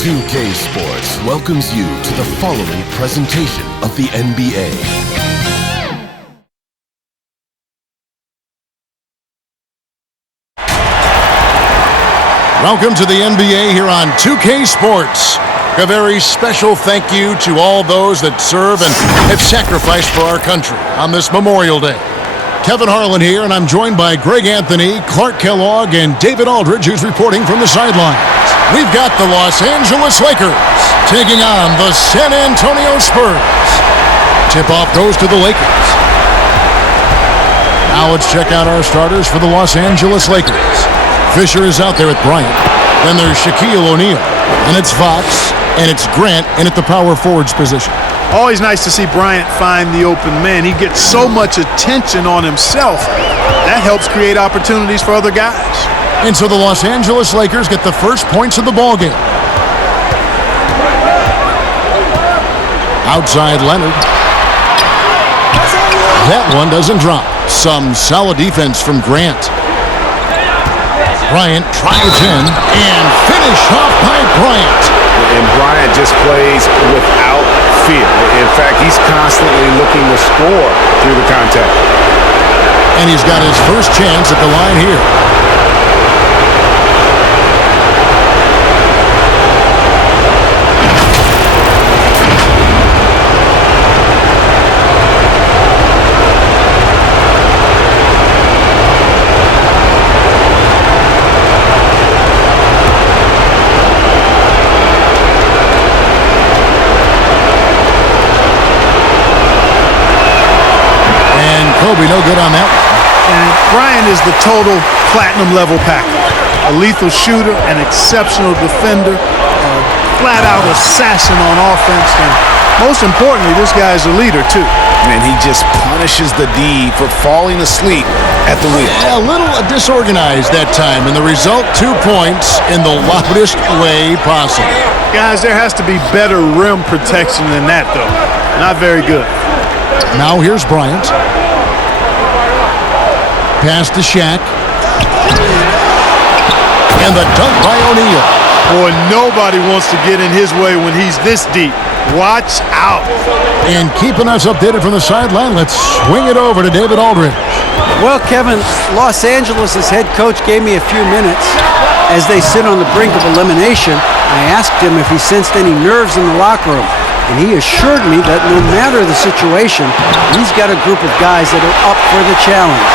2K Sports welcomes you to the following presentation of the NBA. Welcome to the NBA here on 2K Sports. A very special thank you to all those that serve and have sacrificed for our country on this Memorial Day. Kevin Harlan here, and I'm joined by Greg Anthony, Clark Kellogg, and David Aldridge, who's reporting from the sidelines. We've got the Los Angeles Lakers taking on the San Antonio Spurs. Tip-off goes to the Lakers. Now let's check out our starters for the Los Angeles Lakers. Fisher is out there with Bryant. Then there's Shaquille O'Neal. And it's Fox. And it's Grant in at the power forwards position. Always nice to see Bryant find the open man. He gets so much attention on himself. That helps create opportunities for other guys. And so the Los Angeles Lakers get the first points of the ballgame. Outside Leonard. That one doesn't drop. Some solid defense from Grant. Bryant drives in and finished off by Bryant. And Bryant just plays without fear. In fact, he's constantly looking to score through the contact. And he's got his first chance at the line here. Kobe, no good on that one. And Bryant is the total platinum level package. A lethal shooter, an exceptional defender, a flat-out assassin on offense, and most importantly, this guy's a leader too. And he just punishes the D for falling asleep at the wheel. Yeah, a little disorganized that time, and the result, 2 points in the loudest way possible. Guys, there has to be better rim protection than that, though. Not very good. Now here's Bryant. Pass to Shaq. And the dunk by O'Neal. Boy, nobody wants to get in his way when he's this deep. Watch out. And keeping us updated from the sideline, let's swing it over to David Aldridge. Well, Kevin, Los Angeles' head coach gave me a few minutes. As they sit on the brink of elimination, I asked him if he sensed any nerves in the locker room. And he assured me that no matter the situation, he's got a group of guys that are up for the challenge.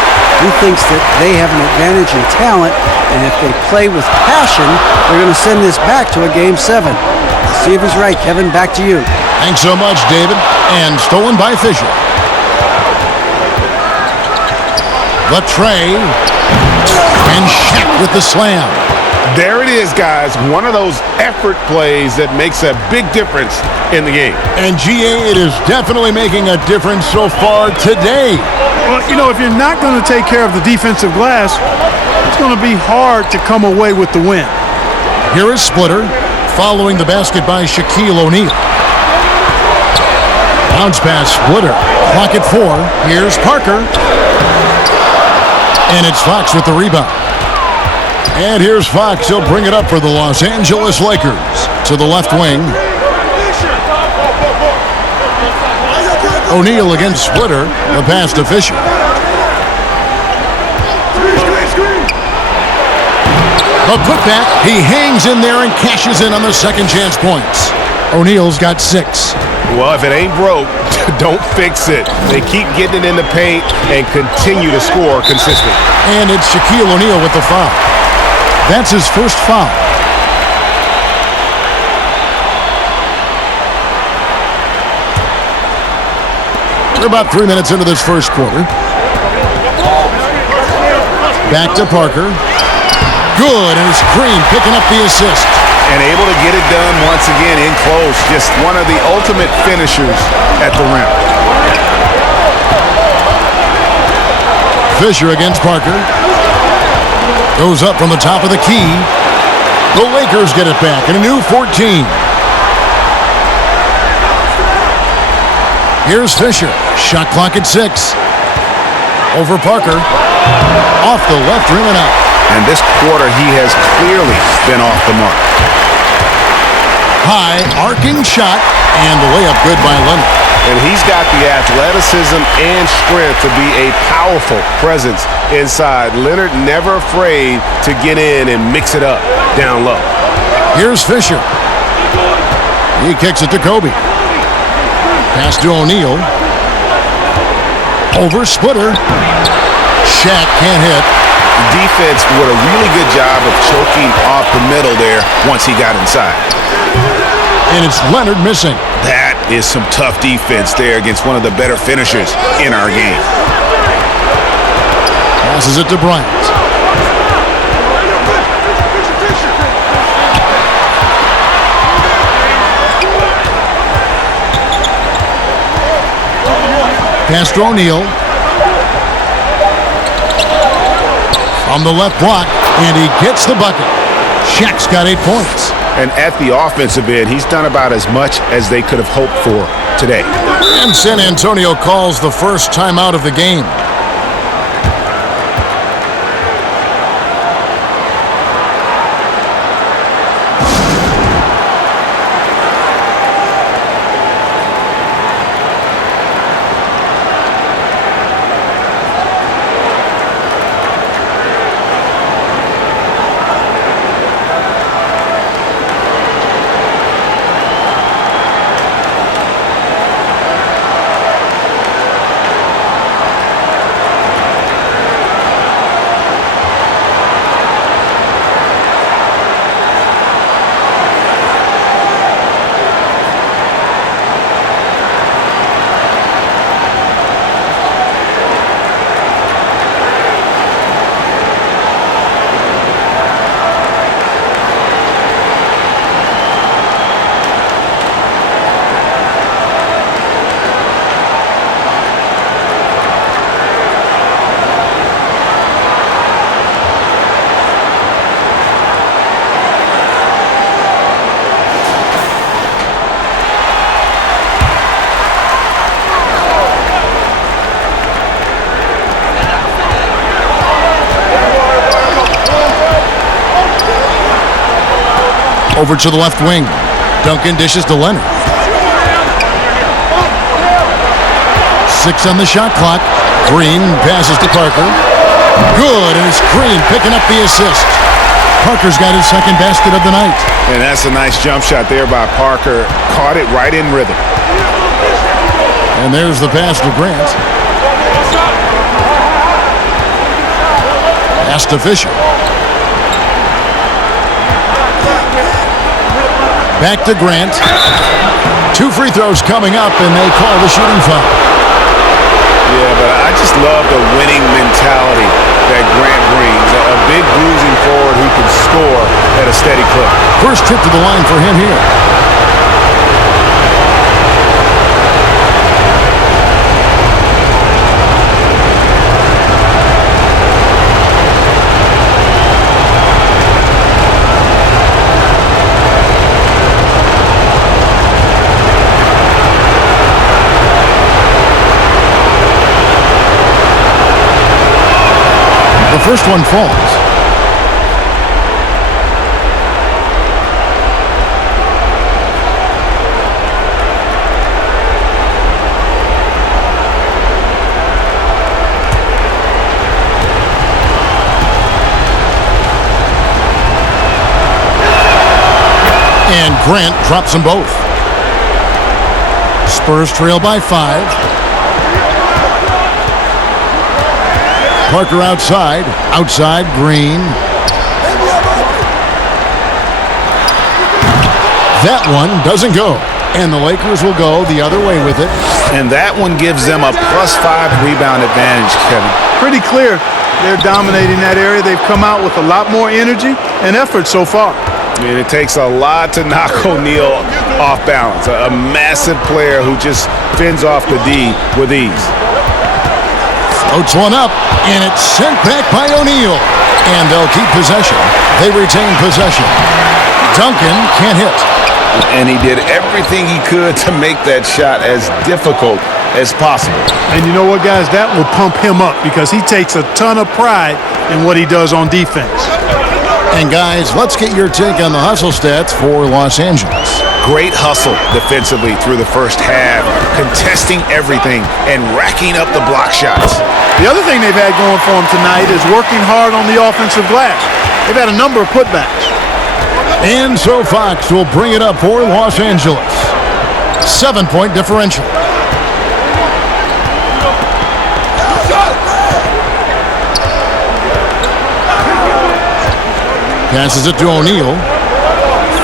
He thinks that they have an advantage in talent, and if they play with passion, they're going to send this back to a Game 7. See if he's right. Kevin, back to you. Thanks so much, David. And stolen by Fisher. The tray. And Shaq with the slam. There it is, guys. One of those effort plays that makes a big difference in the game. And GA, it is definitely making a difference so far today. Well, you know, if you're not going to take care of the defensive glass, it's going to be hard to come away with the win. Here is Splitter, following the basket by Shaquille O'Neal. Bounce pass, Splitter. Clock at 4. Here's Parker. And it's Fox with the rebound. And here's Fox. He'll bring it up for the Los Angeles Lakers. To the left wing. O'Neal against Splitter. The pass to Fisher. The putback. He hangs in there and cashes in on the second chance points. O'Neal's got 6. Well, if it ain't broke, don't fix it. They keep getting it in the paint and continue to score consistently. And it's Shaquille O'Neal with the foul. That's his first foul. We're about 3 minutes into this first quarter. Back to Parker. Good, and it's Green picking up the assist. And able to get it done once again in close. Just one of the ultimate finishers at the rim. Fisher against Parker. Goes up from the top of the key. The Lakers get it back in a new 14. Here's Fisher. Shot clock at 6. Over Parker. Off the left rim and out. And this quarter, he has clearly been off the mark. High arcing shot, and the layup good by Leonard. And he's got the athleticism and strength to be a powerful presence inside. Leonard never afraid to get in and mix it up down low. Here's Fisher. He kicks it to Kobe. Pass to O'Neal. Over Splitter. Shaq can't hit. The defense did a really good job of choking off the middle there once he got inside. And it's Leonard missing. That is some tough defense there against one of the better finishers in our game. Passes it to Bryant. Pass to O'Neal. From the left block, and he gets the bucket. Shaq's got 8 points. And at the offensive end, he's done about as much as they could have hoped for today. And San Antonio calls the first timeout of the game. Over to the left wing. Duncan dishes to Leonard. 6 on the shot clock. Green passes to Parker. Good, and it's Green picking up the assist. Parker's got his second basket of the night. And that's a nice jump shot there by Parker. Caught it right in rhythm. And there's the pass to Grant. Pass to Fisher. Back to Grant. 2 free throws coming up, and they call the shooting foul. Yeah, but I just love the winning mentality that Grant brings. A big bruising forward who can score at a steady clip. First trip to the line for him here. The first one falls. And Grant drops them both. Spurs trail by 5. Parker outside. Outside, Green. That one doesn't go. And the Lakers will go the other way with it. And that one gives them a +5 rebound advantage, Kevin. Pretty clear they're dominating that area. They've come out with a lot more energy and effort so far. And it takes a lot to knock O'Neal off balance. A massive player who just fends off the D with ease. Floats one up, and it's sent back by O'Neal. And they'll keep possession. They retain possession. Duncan can't hit. And he did everything he could to make that shot as difficult as possible. And you know what, guys? That will pump him up because he takes a ton of pride in what he does on defense. And guys, let's get your take on the hustle stats for Los Angeles. Great hustle defensively through the first half, contesting everything and racking up the block shots. The other thing they've had going for them tonight is working hard on the offensive glass. They've had a number of putbacks. And so Fox will bring it up for Los Angeles. 7-point differential. Passes it to O'Neal.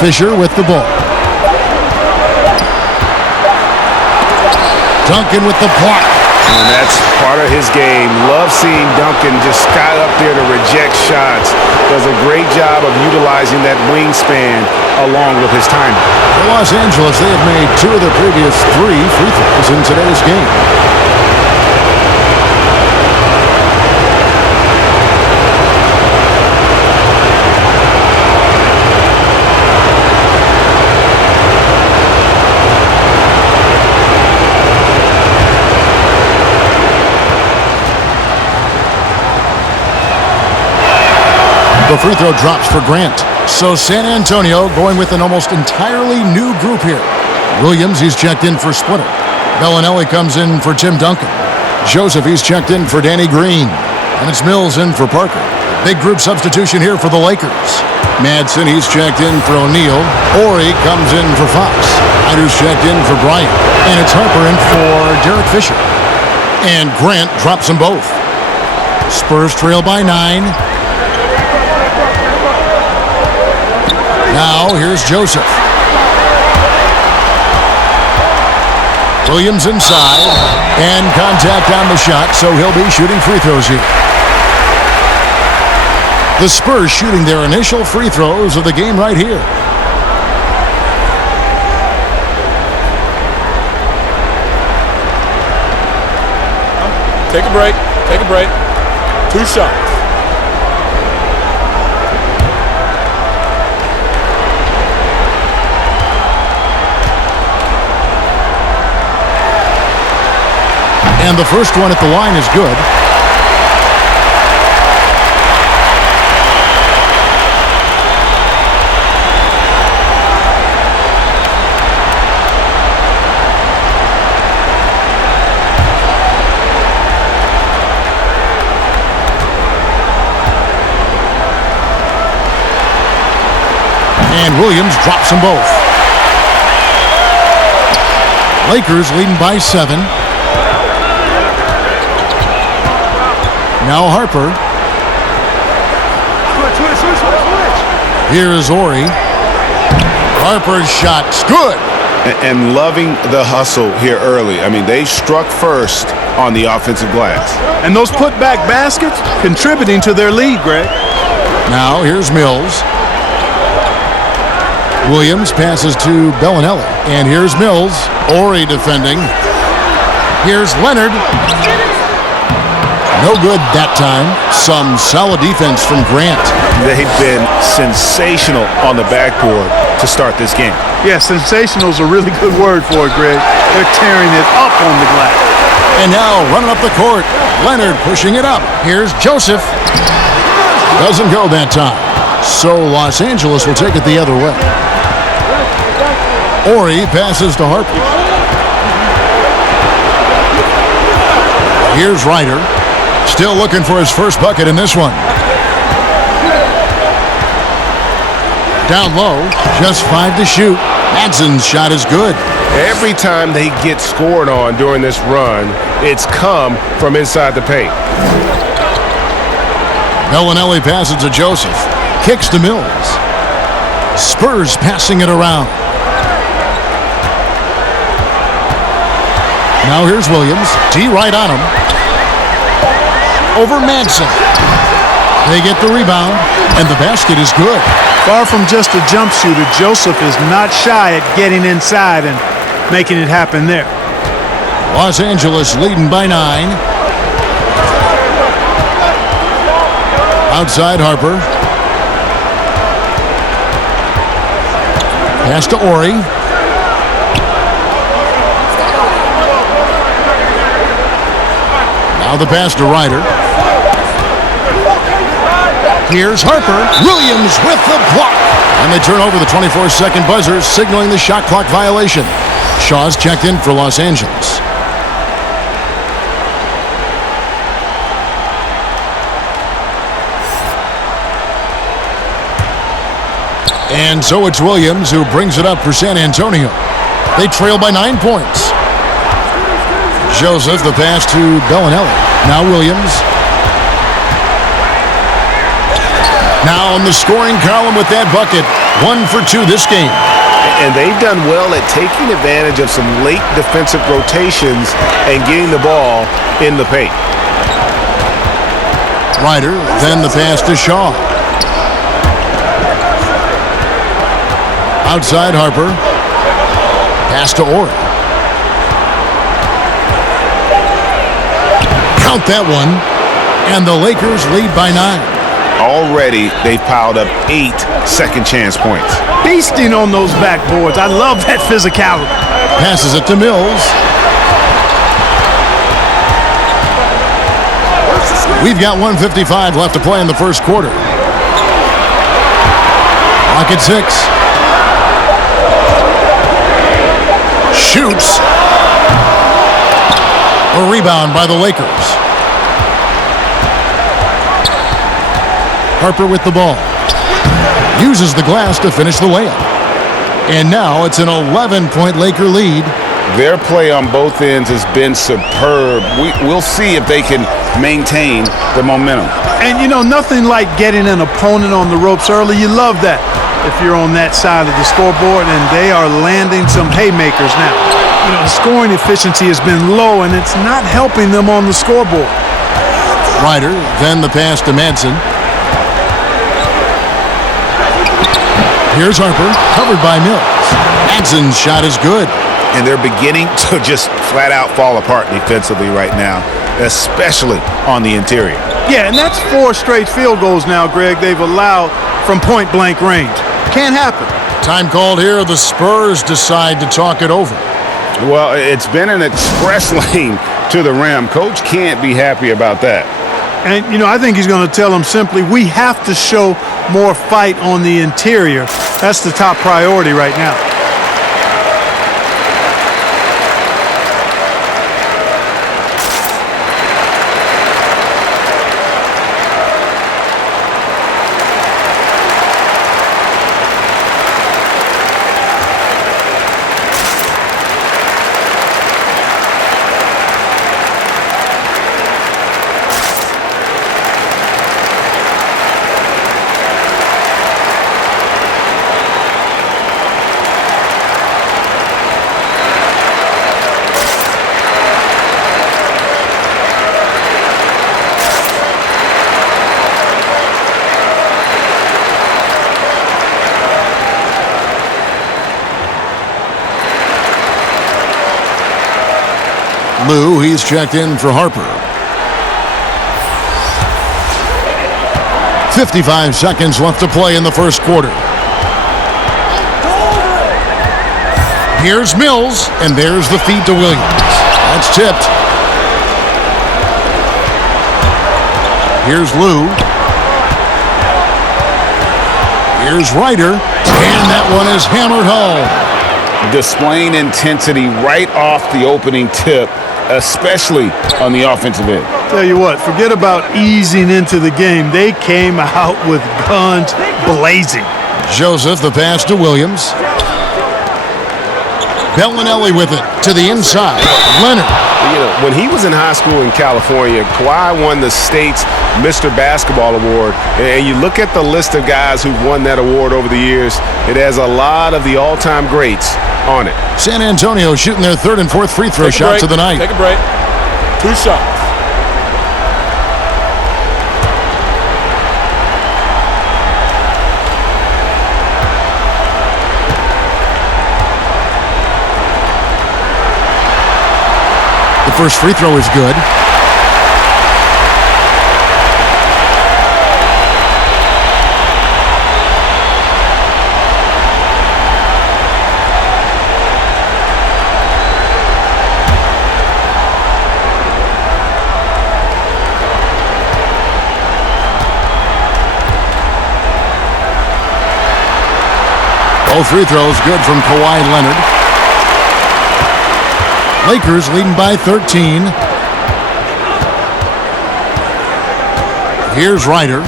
Fisher with the ball. Duncan with the block. And that's part of his game. Love seeing Duncan just sky up there to reject shots. Does a great job of utilizing that wingspan along with his timing. For Los Angeles, they have made 2 of their previous 3 free throws in today's game. The free throw drops for Grant. So San Antonio going with an almost entirely new group here. Williams, he's checked in for Splitter. Bellinelli comes in for Tim Duncan. Joseph, he's checked in for Danny Green. And it's Mills in for Parker. Big group substitution here for the Lakers. Madsen, he's checked in for O'Neal. Horry comes in for Fox. Hyder's checked in for Bryant. And it's Harper in for Derek Fisher. And Grant drops them both. Spurs trail by 9. Now, here's Joseph. Williams inside, and contact on the shot, so he'll be shooting free throws here. The Spurs shooting their initial free throws of the game right here. Take a break. Take a break. 2 shots. And the first one at the line is good. And Williams drops them both. Lakers leading by 7. Now Harper. Here's Horry. Harper's shot's good. And loving the hustle here early. I mean, they struck first on the offensive glass. And those putback baskets contributing to their lead, Greg. Now here's Mills. Williams passes to Bellinelli. And here's Mills. Horry defending. Here's Leonard. No good that time. Some solid defense from Grant. They've been sensational on the backboard to start this game. Yeah, sensational is a really good word for it, Greg. They're tearing it up on the glass. And now running up the court. Leonard pushing it up. Here's Joseph. Doesn't go that time. So Los Angeles will take it the other way. Horry passes to Harper. Here's Ryder. Still looking for his first bucket in this one. Down low, just 5 to shoot. Madsen's shot is good. Every time they get scored on during this run, it's come from inside the paint. Bellinelli passes to Joseph. Kicks to Mills. Spurs passing it around. Now here's Williams. D right on him. Over Madsen. They get the rebound, and the basket is good. Far from just a jump shooter, Joseph is not shy at getting inside and making it happen there. Los Angeles leading by 9. Outside Harper. Pass to Horry. Now the pass to Ryder. Here's Harper. Williams with the block. And they turn over the 24-second buzzer, signaling the shot clock violation. Shaw's checked in for Los Angeles. And so it's Williams who brings it up for San Antonio. They trail by 9 points. Joseph, the pass to Bellinelli. Now Williams. Now in the scoring column with that bucket. 1 for 2 this game. And they've done well at taking advantage of some late defensive rotations and getting the ball in the paint. Ryder, then the pass to Shaw. Outside Harper. Pass to Ori. Count that one. And the Lakers lead by 9. Already, they've piled up 8 second chance points. Feasting on those backboards. I love that physicality. Passes it to Mills. We've got 1:55 left to play in the first quarter. Clock at 6. Shoots. A rebound by the Lakers. Harper with the ball. Uses the glass to finish the layup. And now it's an 11-point Laker lead. Their play on both ends has been superb. We'll see if they can maintain the momentum. And, you know, nothing like getting an opponent on the ropes early. You love that if you're on that side of the scoreboard, and they are landing some haymakers now. You know, the scoring efficiency has been low, and it's not helping them on the scoreboard. Ryder, then the pass to Madsen. Here's Harper, covered by Mills. Madsen's shot is good. And they're beginning to just flat out fall apart defensively right now, especially on the interior. Yeah, and that's 4 straight field goals now, Greg, they've allowed from point-blank range. Can't happen. Time called here. The Spurs decide to talk it over. Well, it's been an express lane to the rim. Coach can't be happy about that. And, you know, I think he's going to tell them simply, we have to show more fight on the interior. That's the top priority right now. Lou, he's checked in for Harper. 55 seconds left to play in the first quarter. Here's Mills, and there's the feed to Williams. That's tipped. Here's Lou. Here's Ryder, and that one is hammered home. Displaying intensity right off the opening tip, especially on the offensive end. Tell you what, forget about easing into the game. They came out with guns blazing. Joseph, the pass to Williams. Bellinelli with it to the inside. Leonard. You know, when he was in high school in California, Kawhi won the state's Mr. Basketball Award. And you look at the list of guys who've won that award over the years, it has a lot of the all-time greats on it. San Antonio shooting their third and fourth free throw shots of the night. Take a break. 2 shots. The first free throw is good. Both free throws good from Kawhi Leonard. Lakers leading by 13. Here's Ryder.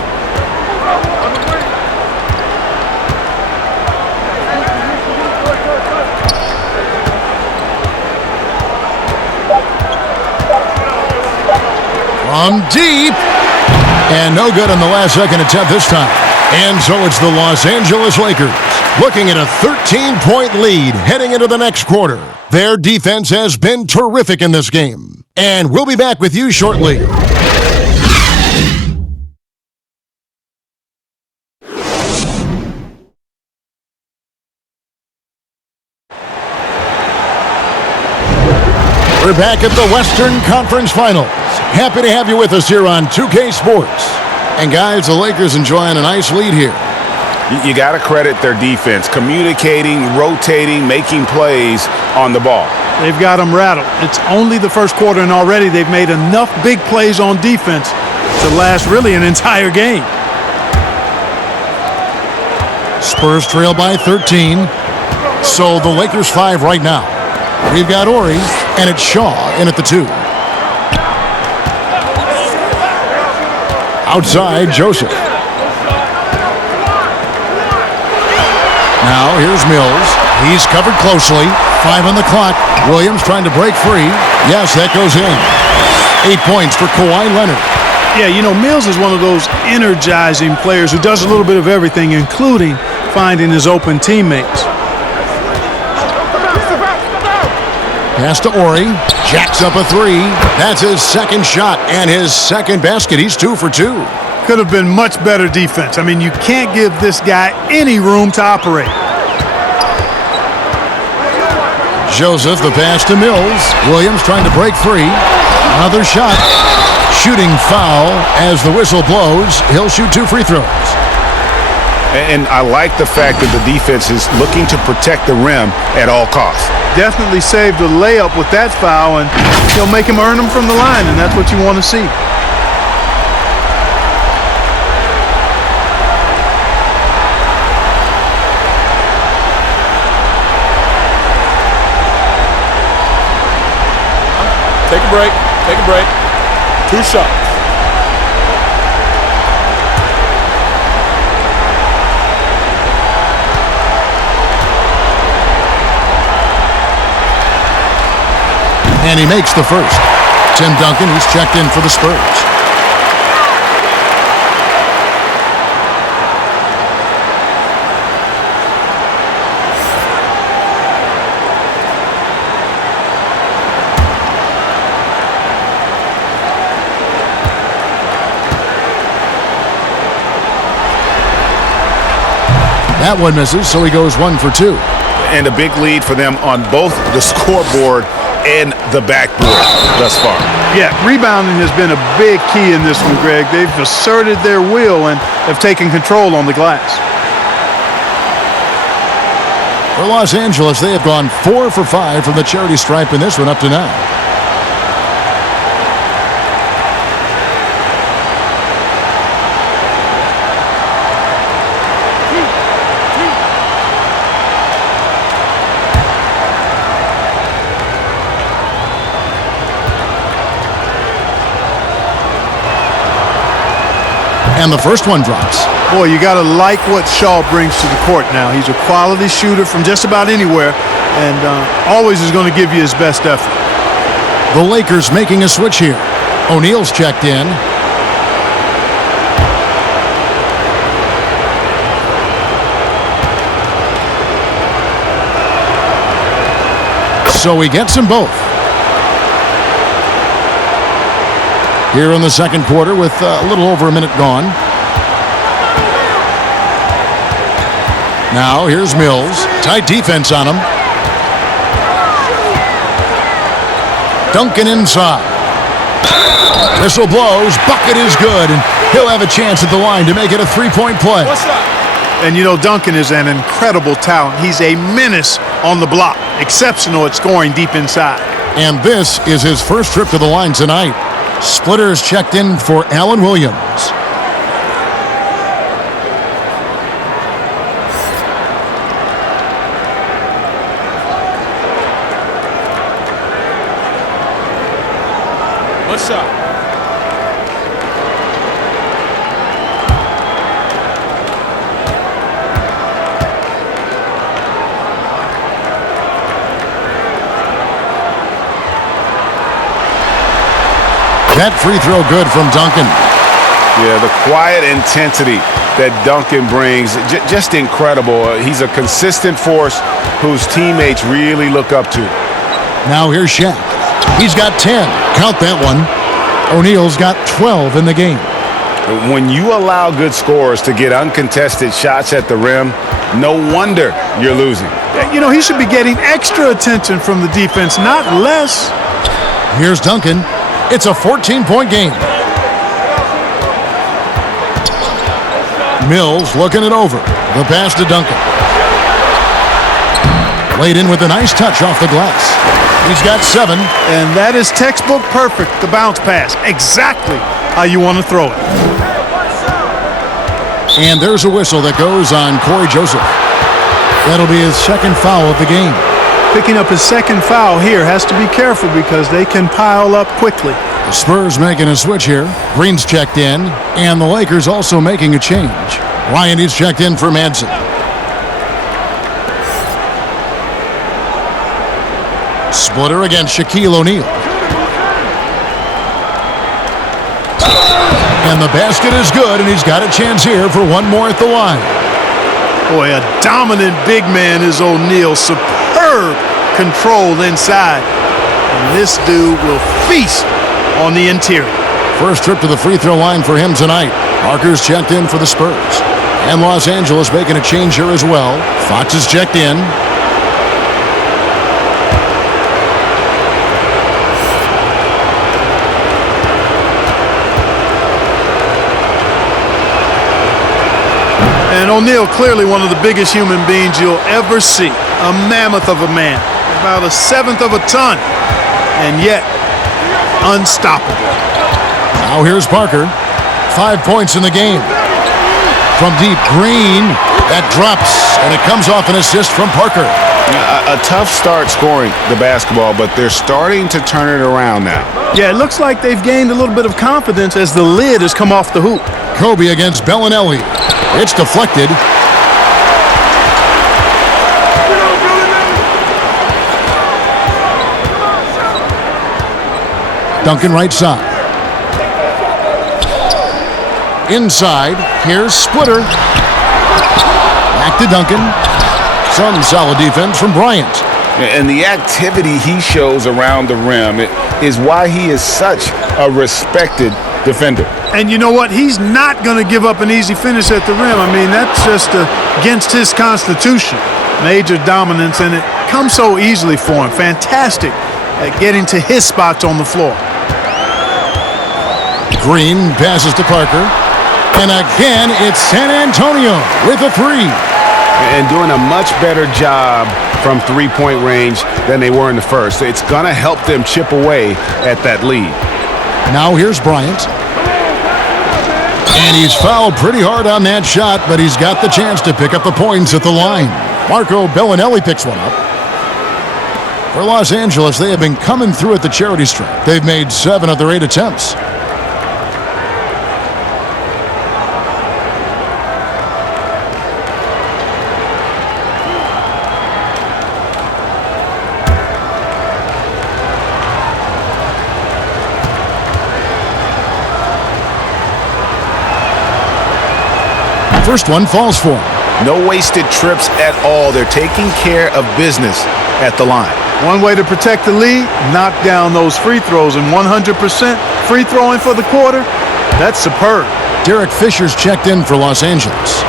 From deep. And no good on the last second attempt this time. And so it's the Los Angeles Lakers looking at a 13-point lead heading into the next quarter. Their defense has been terrific in this game. And we'll be back with you shortly. We're back at the Western Conference Finals. Happy to have you with us here on 2K Sports. And guys, the Lakers enjoying a nice lead here. You got to credit their defense, communicating, rotating, making plays on the ball. They've got them rattled. It's only the first quarter, and already they've made enough big plays on defense to last really an entire game. Spurs trail by 13. So the Lakers 5 right now. We've got Ori, and it's Shaw in at the 2. Outside, Joseph. Now, here's Mills. He's covered closely. 5 on the clock. Williams trying to break free. Yes, that goes in. 8 points for Kawhi Leonard. Yeah, you know, Mills is one of those energizing players who does a little bit of everything, including finding his open teammates. Pass to Ori. Jacks up a 3. That's his second shot and his second basket. He's 2 for 2. Could have been much better defense. I mean, you can't give this guy any room to operate. Joseph, the pass to Mills. Williams trying to break free. Another shot. Shooting foul as the whistle blows. He'll shoot 2 free throws. And I like the fact that the defense is looking to protect the rim at all costs. Definitely saved a layup with that foul, and he'll make him earn them from the line, and that's what you want to see. Take a break. Take a break. 2 shots. And he makes the first. Tim Duncan, he's checked in for the Spurs. That one misses, so he goes 1 for 2. And a big lead for them on both the scoreboard and the backboard thus far. Yeah, rebounding has been a big key in this one, Greg. They've asserted their will and have taken control on the glass. For Los Angeles, they have gone 4 for 5 from the charity stripe in this one up to now. And the first one drops. Boy, you got to like what Shaw brings to the court now. He's a quality shooter from just about anywhere and always is going to give you his best effort. The Lakers making a switch here. O'Neal's checked in. So he gets them both. Here in the second quarter with a little over a minute gone. Now here's Mills. Tight defense on him. Duncan inside. Whistle blows. Bucket is good. And he'll have a chance at the line to make it a 3-point play. And you know, Duncan is an incredible talent. He's a menace on the block. Exceptional at scoring deep inside. And this is his first trip to the line tonight. Splitter is checked in for Allen Williams. shot. That free throw good from Duncan. Yeah, the quiet intensity that Duncan brings, just incredible. He's a consistent force whose teammates really look up to. Now here's Shaq. He's got 10. Count that one. O'Neal's got 12 in the game. When you allow good scorers to get uncontested shots at the rim, no wonder you're losing. You know, he should be getting extra attention from the defense, not less. Here's Duncan. It's a 14-point game. Mills looking it over. The pass to Duncan. Laid in with a nice touch off the glass. He's got 7. And that is textbook perfect, the bounce pass. Exactly how you want to throw it. And there's a whistle that goes on Corey Joseph. That'll be his second foul of the game. Picking up his second foul here, has to be careful because they can pile up quickly. The Spurs making a switch here. Green's checked in, and the Lakers also making a change. Ryan is checked in for Manson. Splitter against Shaquille O'Neal. And the basket is good, and he's got a chance here for one more at the line. Boy, a dominant big man is O'Neal. Superb control inside. And this dude will feast on the interior. First trip to the free throw line for him tonight. Parker's checked in for the Spurs. And Los Angeles making a change here as well. Fox is checked in. And O'Neal, clearly one of the biggest human beings you'll ever see. A mammoth of a man. About a 1/7 of a ton. And yet, unstoppable. Now here's Parker. 5 points in the game. From deep, Green. That drops, and it comes off an assist from Parker. A tough start scoring the basketball, but they're starting to turn it around now. Yeah, it looks like they've gained a little bit of confidence as the lid has come off the hoop. Kobe against Bellinelli. It's deflected. Duncan right side. Inside, here's Splitter. Back to Duncan. Some solid defense from Bryant. And the activity he shows around the rim is why he is such a respected defender. And you know what? He's not going to give up an easy finish at the rim. I mean, that's just against his constitution. Major dominance, and it comes so easily for him. Fantastic at getting to his spots on the floor. Green passes to Parker. And again, it's San Antonio with a 3. And doing a much better job from three-point range than they were in the first. It's going to help them chip away at that lead. Now here's Bryant. And he's fouled pretty hard on that shot, but he's got the chance to pick up the points at the line. Marco Bellinelli picks one up. For Los Angeles, they have been coming through at the charity stripe. They've made 7 of their 8 attempts. First one falls for him. No wasted trips at all. They're taking care of business at the line. One way to protect the lead, knock down those free throws, and 100% free throwing for the quarter, that's superb. Derek Fisher's checked in for Los Angeles.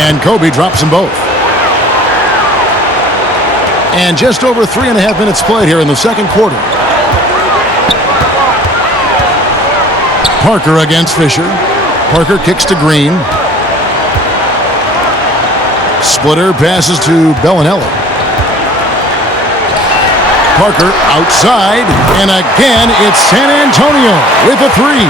And Kobe drops them both. And just over 3.5 minutes played here in the second quarter. Parker against Fisher. Parker kicks to Green. Splitter passes to Bellinelli. Parker outside, and again it's San Antonio with a 3.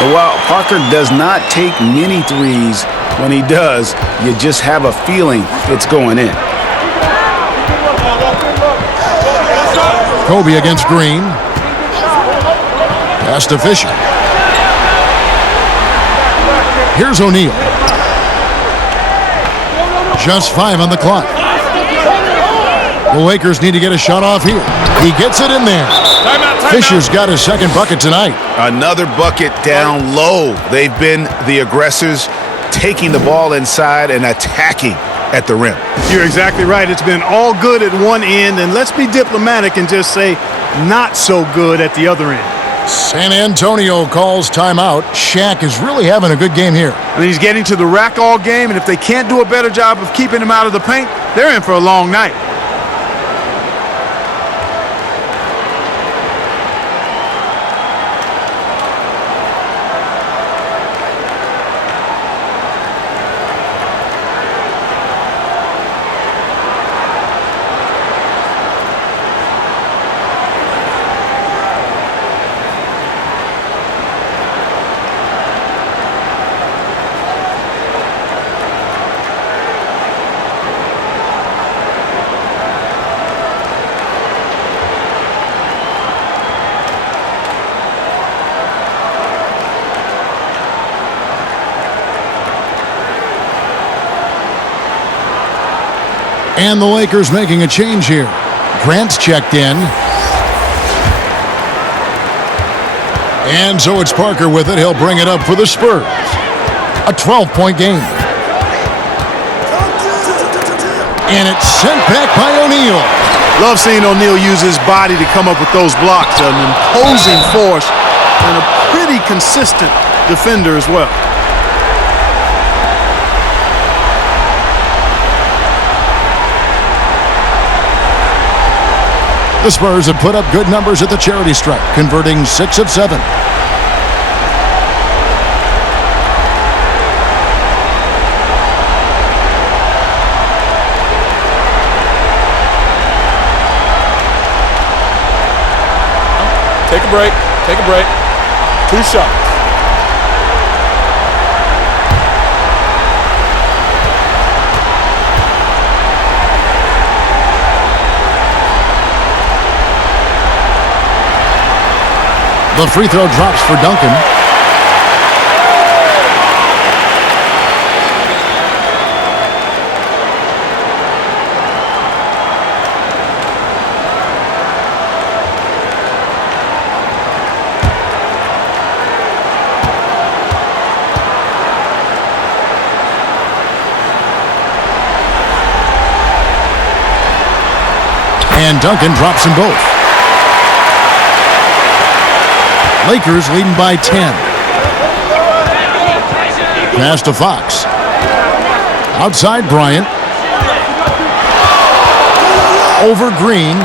But while Parker does not take many threes, when he does, you just have a feeling it's going in. Kobe against Green. Pass to Fisher. Here's O'Neal. Just 5 on the clock. The Lakers need to get a shot off here. He gets it in there. Fisher's got his second bucket tonight. Another bucket down low. They've been the aggressors, taking the ball inside and attacking at the rim. You're exactly right. It's been all good at one end, and let's be diplomatic and just say not so good at the other end. San Antonio calls timeout. Shaq is really having a good game here. I mean, he's getting to the rack all game, and if they can't do a better job of keeping him out of the paint, they're in for a long night. And the Lakers making a change here. Grant's checked in. And so it's Parker with it. He'll bring it up for the Spurs. A 12-point game. And it's sent back by O'Neal. Love seeing O'Neal use his body to come up with those blocks. An imposing force and a pretty consistent defender as well. The Spurs have put up good numbers at the charity stripe, converting 6 of 7. Take a break. Take a break. 2 shots. The free throw drops for Duncan. And Duncan drops them both. Lakers leading by 10. Pass to Fox. Outside Bryant. Over Green.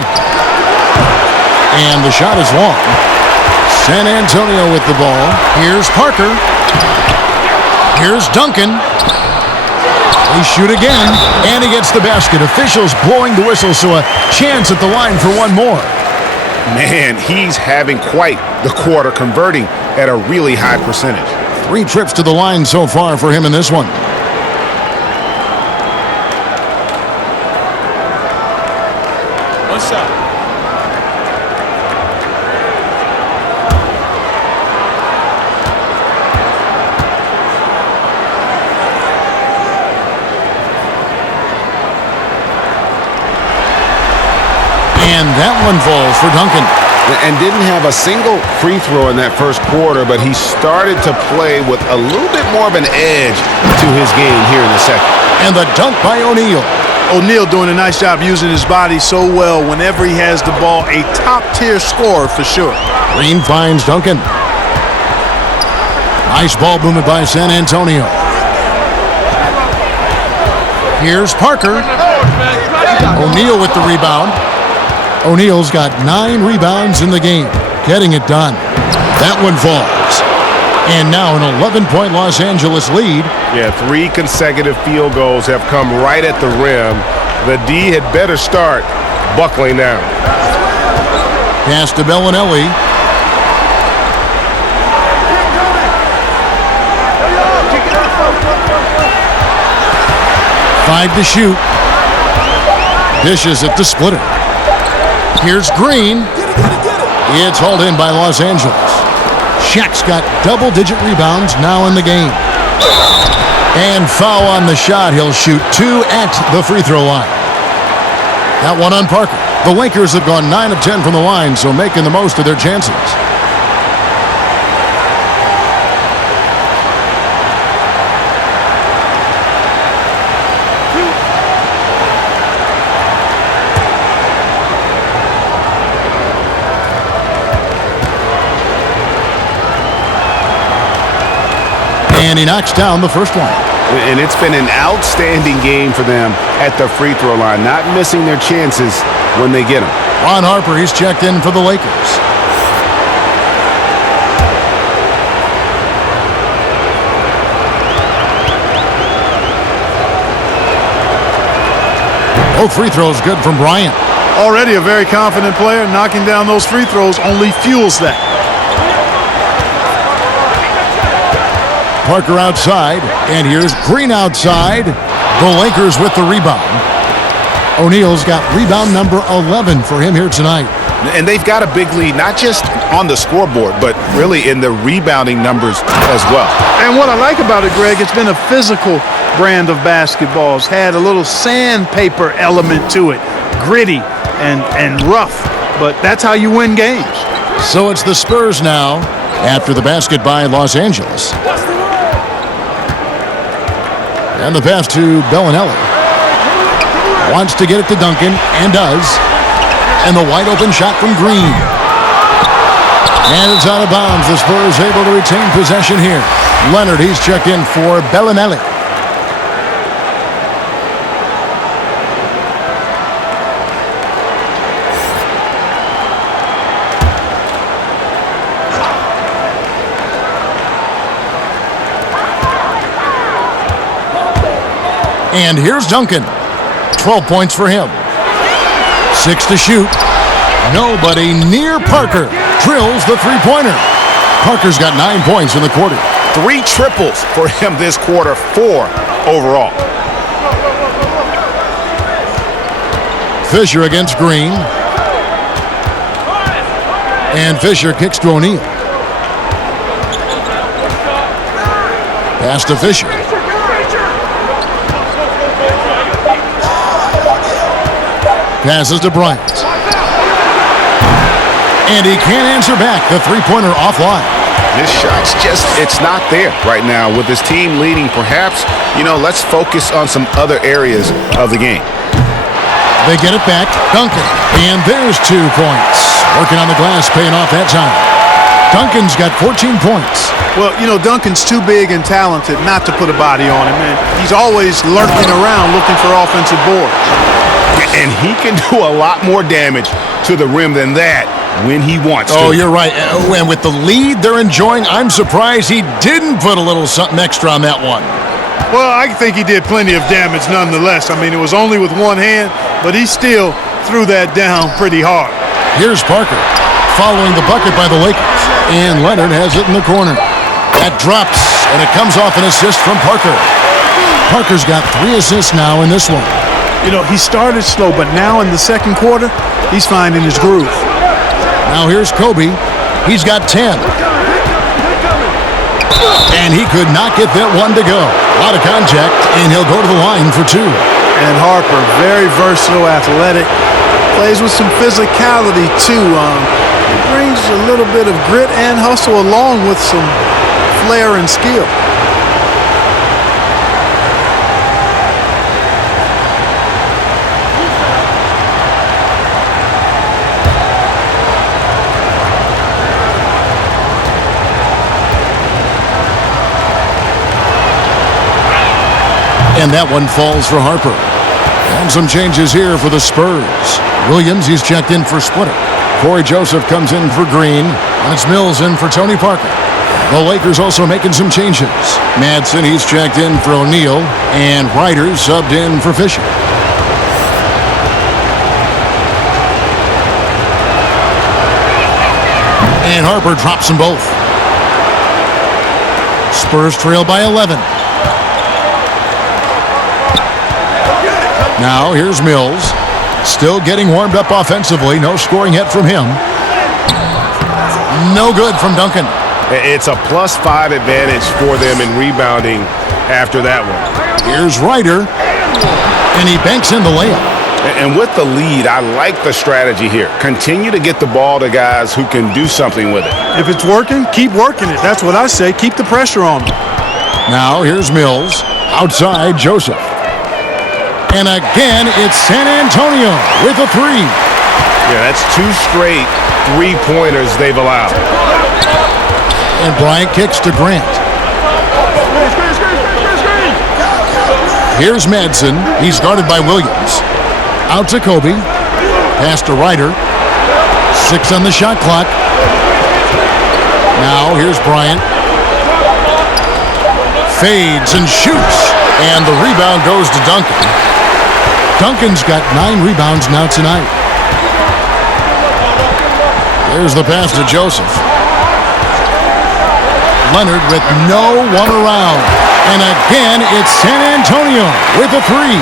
And the shot is long. San Antonio with the ball. Here's Parker. Here's Duncan. They shoot again. And he gets the basket. Officials blowing the whistle, so a chance at the line for one more. Man, he's having quite the quarter, converting at a really high percentage. 3 trips to the line so far for him in this one. One shot. And that one falls for Duncan. And didn't have a single free throw in that first quarter, but he started to play with a little bit more of an edge to his game here in the second. And the dunk by O'Neal. O'Neal doing a nice job using his body so well whenever he has the ball. A top-tier scorer for sure. Green finds Duncan. Nice ball movement by San Antonio. Here's Parker. O'Neal with the rebound. O'Neal's got 9 rebounds in the game, getting it done. That one falls. And now an 11-point Los Angeles lead. Yeah, 3 consecutive field goals have come right at the rim. The D had better start buckling down. Pass to Bellinelli. Five to shoot. Dishes at the splitter. Here's Green. It's hauled in by Los Angeles. Shaq's got double-digit rebounds now in the game. And foul on the shot. He'll shoot 2 at the free throw line. That one on Parker. The Lakers have gone 9 of 10 from the line, so making the most of their chances. And he knocks down the first one. And it's been an outstanding game for them at the free throw line, not missing their chances when they get them. Ron Harper, he's checked in for the Lakers. Both free throws good from Bryant. Already a very confident player. Knocking down those free throws only fuels that. Parker outside, and here's Green outside. The Lakers with the rebound. O'Neal's got rebound number 11 for him here tonight. And they've got a big lead, not just on the scoreboard, but really in the rebounding numbers as well. And what I like about it, Greg, it's been a physical brand of basketball. It's had a little sandpaper element to it. Gritty and rough, but that's how you win games. So it's the Spurs now after the basket by Los Angeles. And the pass to Bellinelli. Wants to get it to Duncan, and does. And the wide open shot from Green. And it's out of bounds. The Spurs able to retain possession here. Leonard, he's checked in for Bellinelli. And here's Duncan. 12 points for him. 6 to shoot. Nobody near Parker. Drills the three-pointer. Parker's got 9 points in the quarter. 3 triples for him this quarter, 4 overall. Fisher against Green. And Fisher kicks to O'Neal. Pass to Fisher. Passes to Bryant. And he can't answer back. The three-pointer offline. This shot's just, it's not there right now with his team leading. Perhaps, let's focus on some other areas of the game. They get it back. Duncan. And there's 2 points. Working on the glass, paying off that time. Duncan's got 14 points. Well, Duncan's too big and talented not to put a body on him, man. He's always lurking around looking for offensive boards. And he can do a lot more damage to the rim than that when he wants to. Oh, you're right. And with the lead they're enjoying, I'm surprised he didn't put a little something extra on that one. Well, I think he did plenty of damage nonetheless. I mean, it was only with one hand, but he still threw that down pretty hard. Here's Parker following the bucket by the Lakers. And Leonard has it in the corner. That drops, and it comes off an assist from Parker. Parker's got 3 assists now in this one. He started slow, but now in the second quarter, he's finding his groove. Now here's Kobe. He's got 10. And he could not get that one to go. A lot of contact, and he'll go to the line for 2. And Harper, very versatile, athletic, plays with some physicality too. He brings a little bit of grit and hustle along with some flair and skill. And that one falls for Harper. And some changes here for the Spurs. Williams, he's checked in for Splitter. Corey Joseph comes in for Green. And it's Mills in for Tony Parker. The Lakers also making some changes. Madsen, he's checked in for O'Neal. And Ryder subbed in for Fisher. And Harper drops them both. Spurs trail by 11. Now here's Mills. Still getting warmed up offensively. No scoring yet from him. No good from Duncan. It's a +5 advantage for them in rebounding after that one. Here's Ryder, and he banks in the layup. And with the lead, I like the strategy here. Continue to get the ball to guys who can do something with it. If it's working, keep working it. That's what I say. Keep the pressure on them. Now here's Mills. Outside, Joseph. And again, it's San Antonio with a three. Yeah, that's 2 straight three-pointers they've allowed. And Bryant kicks to Grant. Here's Madsen. He's guarded by Williams. Out to Kobe. Pass to Ryder. 6 on the shot clock. Now here's Bryant. Fades and shoots. And the rebound goes to Duncan. Duncan's got 9 rebounds now tonight. There's the pass to Joseph. Leonard with no one around. And again, it's San Antonio with a three.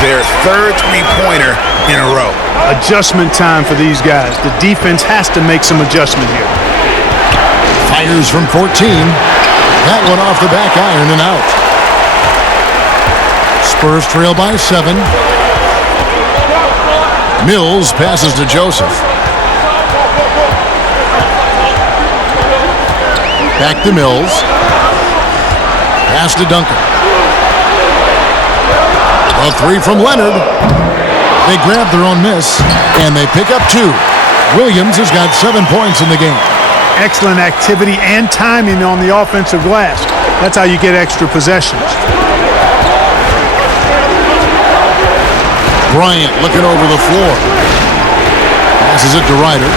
Their third three-pointer in a row. Adjustment time for these guys. The defense has to make some adjustment here. Fires from 14. That one off the back iron and out. Spurs trail by 7. Mills passes to Joseph. Back to Mills. Pass to Duncan. A three from Leonard. They grab their own miss, and they pick up 2. Williams has got 7 points in the game. Excellent activity and timing on the offensive glass. That's how you get extra possessions. Bryant looking over the floor. Passes it to Ryder.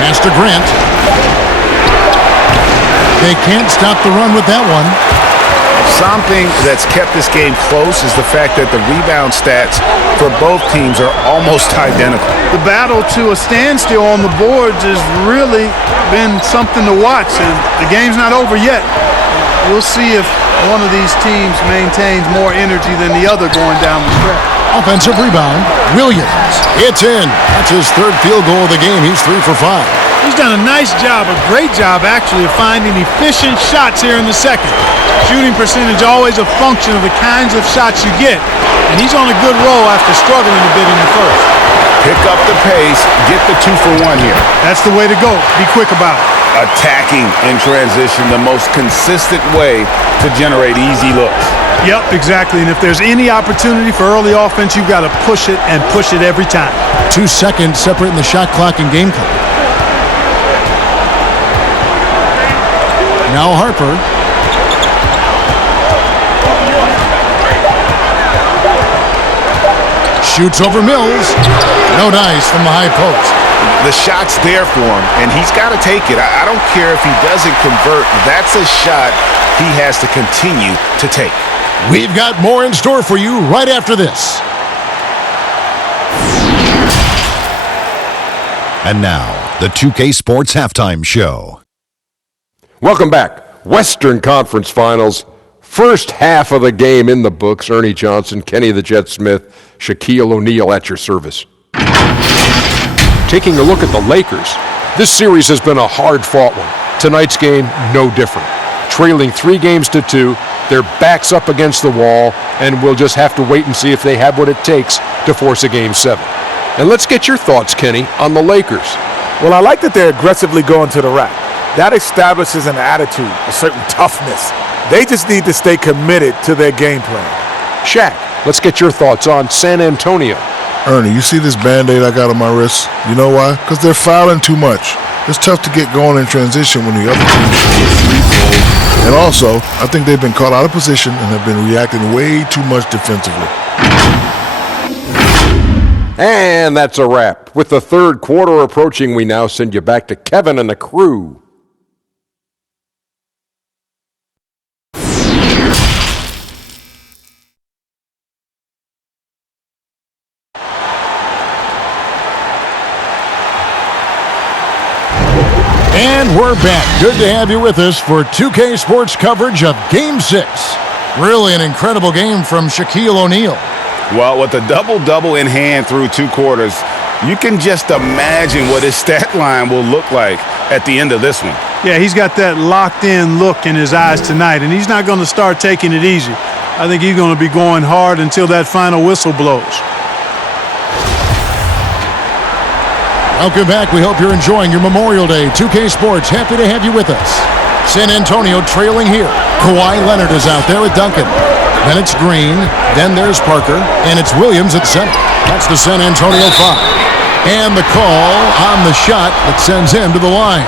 Pass to Grant. They can't stop the run with that one. Something that's kept this game close is the fact that the rebound stats for both teams are almost identical. The battle to a standstill on the boards has really been something to watch, and the game's not over yet. We'll see if one of these teams maintains more energy than the other going down the stretch. Offensive rebound, Williams. It's in. That's his 3rd field goal of the game. He's 3 for 5. He's done a nice job, a great job actually, of finding efficient shots here in the second. Shooting percentage always a function of the kinds of shots you get, and he's on a good roll after struggling a bit in the first. Pick up the pace, get the 2 for 1 here. That's the way to go. Be quick about it. Attacking in transition, the most consistent way to generate easy looks. Yep, exactly. And if there's any opportunity for early offense, you've got to push it and push it every time. 2 seconds separating the shot clock and game clock. Now Harper. Shoots over Mills. No dice from the high post. The shot's there for him, and he's got to take it. I don't care if he doesn't convert. That's a shot he has to continue to take. We've got more in store for you right after this. And now, the 2K Sports Halftime Show. Welcome back. Western Conference Finals. First half of the game in the books. Ernie Johnson, Kenny the Jet Smith, Shaquille O'Neal at your service. Taking a look at the Lakers, this series has been a hard-fought one. Tonight's game, no different. Trailing 3-2, their backs up against the wall, and we'll just have to wait and see if they have what it takes to force a Game 7. And let's get your thoughts, Kenny, on the Lakers. Well, I like that they're aggressively going to the rack. That establishes an attitude, a certain toughness. They just need to stay committed to their game plan. Shaq, let's get your thoughts on San Antonio. Ernie, you see this Band-Aid I got on my wrist? You know why? Because they're fouling too much. It's tough to get going in transition when the other team is free throw. And also, I think they've been caught out of position and have been reacting way too much defensively. And that's a wrap. With the third quarter approaching, we now send you back to Kevin and the crew. And we're back. Good to have you with us for 2K Sports coverage of Game 6. Really an incredible game from Shaquille O'Neal. Well, with a double-double in hand through 2 quarters, you can just imagine what his stat line will look like at the end of this one. Yeah, he's got that locked-in look in his eyes tonight, and he's not going to start taking it easy. I think he's going to be going hard until that final whistle blows. Welcome back. We hope you're enjoying your Memorial Day. 2K Sports, happy to have you with us. San Antonio trailing here. Kawhi Leonard is out there with Duncan. Then it's Green. Then there's Parker. And it's Williams at center. That's the San Antonio 5. And the call on the shot that sends him to the line.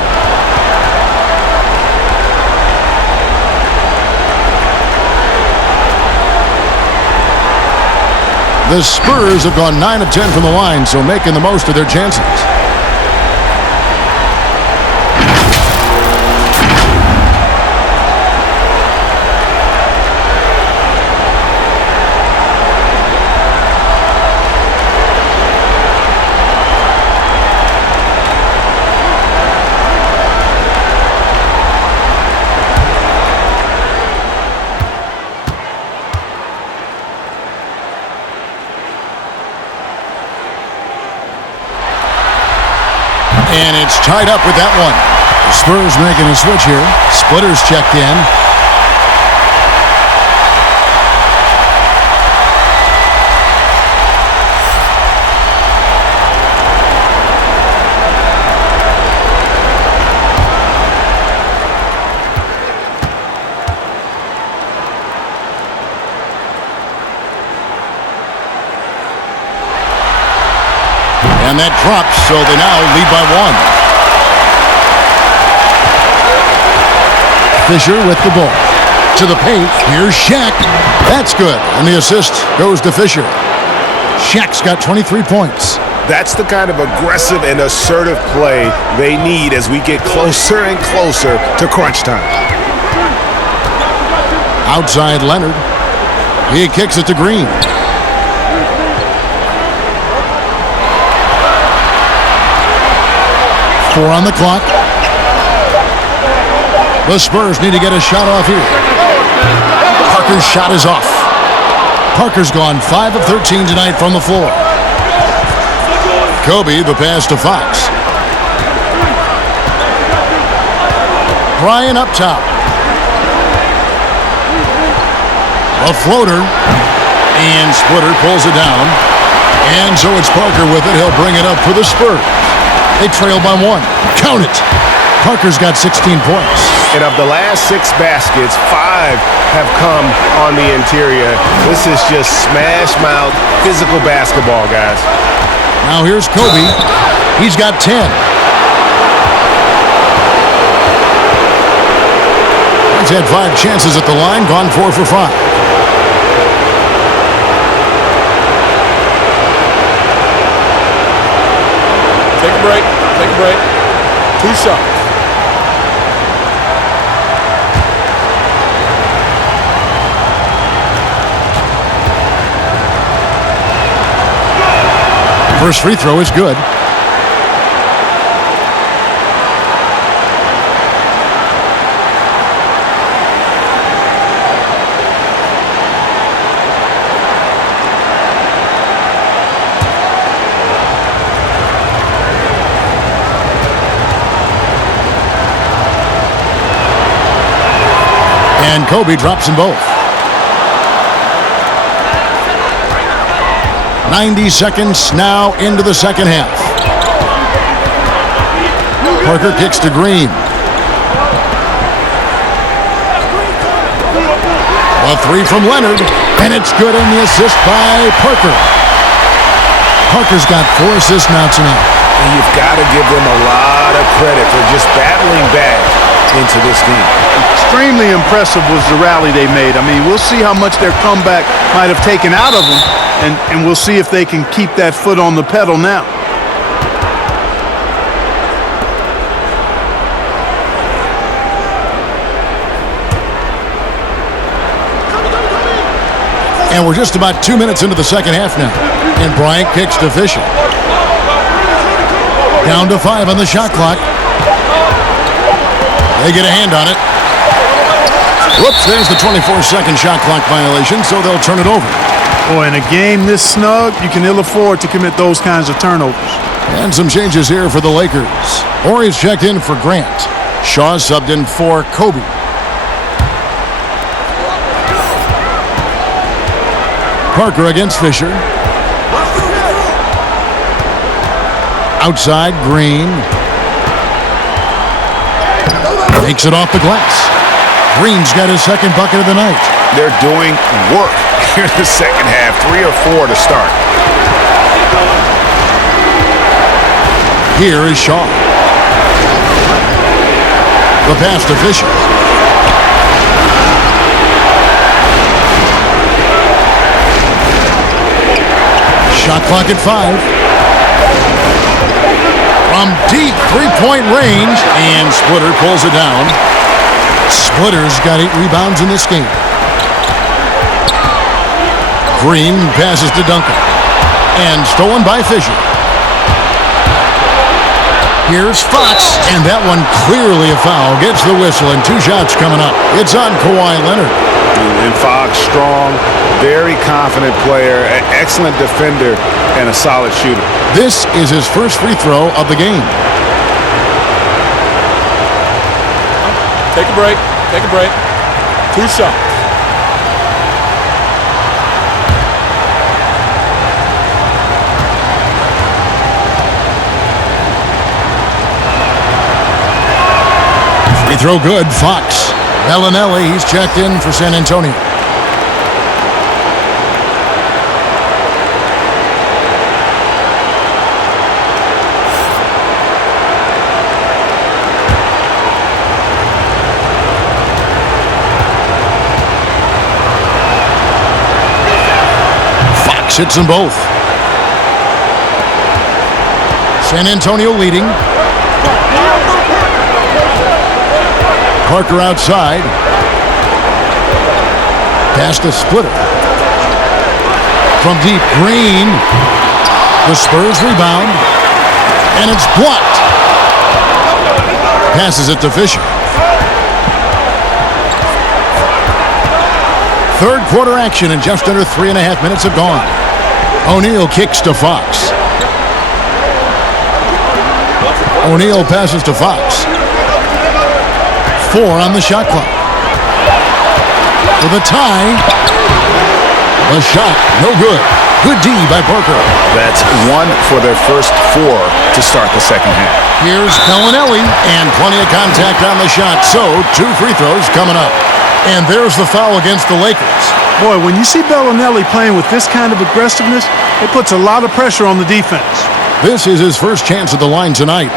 The Spurs have gone 9 of 10 from the line, so making the most of their chances. And it's tied up with that one. The Spurs making a switch here. Splitters checked in. And that drops, so they now lead by 1. Fisher with the ball. To the paint. Here's Shaq. That's good. And the assist goes to Fisher. Shaq's got 23 points. That's the kind of aggressive and assertive play they need as we get closer and closer to crunch time. Outside Leonard. He kicks it to Green. Four on the clock. The Spurs need to get a shot off here. Parker's shot is off. Parker's gone 5 of 13 tonight from the floor. Kobe, the pass to Fox. Bryant up top. A floater. And Splitter pulls it down. And so it's Parker with it. He'll bring it up for the Spurs. They trail by 1. Count it. Parker's got 16 points. And of the last 6 baskets, 5 have come on the interior. This is just smash mouth physical basketball, guys. Now here's Kobe. He's got 10. He's had 5 chances at the line, gone 4 for 5. Take a break. Take a break. 2 shots. First free throw is good. And Kobe drops them both. 90 seconds now into the second half. Parker kicks to Green. A 3 from Leonard, and it's good in the assist by Parker. Parker's got 4 assists now tonight. And you've got to give them a lot of credit for just battling back into this game. Extremely impressive was the rally they made. I mean, we'll see how much their comeback might have taken out of them, and we'll see if they can keep that foot on the pedal now. And we're just about 2 minutes into the second half now. And Bryant kicks to Fisher. Down to 5 on the shot clock. They get a hand on it. Whoops, there's the 24-second shot clock violation, so they'll turn it over. Boy, in a game this snug, you can ill afford to commit those kinds of turnovers. And some changes here for the Lakers. Horry's checked in for Grant. Shaw subbed in for Kobe. Parker against Fisher. Outside, Green. Makes it off the glass. Green's got his second bucket of the night. They're doing work here in the second half. 3 or 4 to start. Here is Shaw. The pass to Fisher. Shot clock at 5. From deep three-point range, and Splitter pulls it down. Splitter's got 8 rebounds in this game. Green passes to Duncan. And stolen by Fisher. Here's Fox, and that one clearly a foul. Gets the whistle, and 2 shots coming up. It's on Kawhi Leonard. And Fox, strong, very confident player, an excellent defender, and a solid shooter. This is his first free throw of the game. Take a break. Take a break. 2 shots. Free throw good, Fox. Bellinelli, he's checked in for San Antonio. Fox hits them both. San Antonio leading. Parker outside. Pass to Splitter. From deep, Green. The Spurs rebound. And it's blocked. Passes it to Fisher. Third quarter action, and just under 3.5 minutes have gone. O'Neal kicks to Fox. O'Neal passes to Fox. 4 on the shot clock. For the tie. The shot, no good. Good D by Parker. That's 1 for their first 4 to start the second half. Here's Bellinelli, and plenty of contact on the shot. So, 2 free throws coming up. And there's the foul against the Lakers. Boy, when you see Bellinelli playing with this kind of aggressiveness, it puts a lot of pressure on the defense. This is his first chance at the line tonight.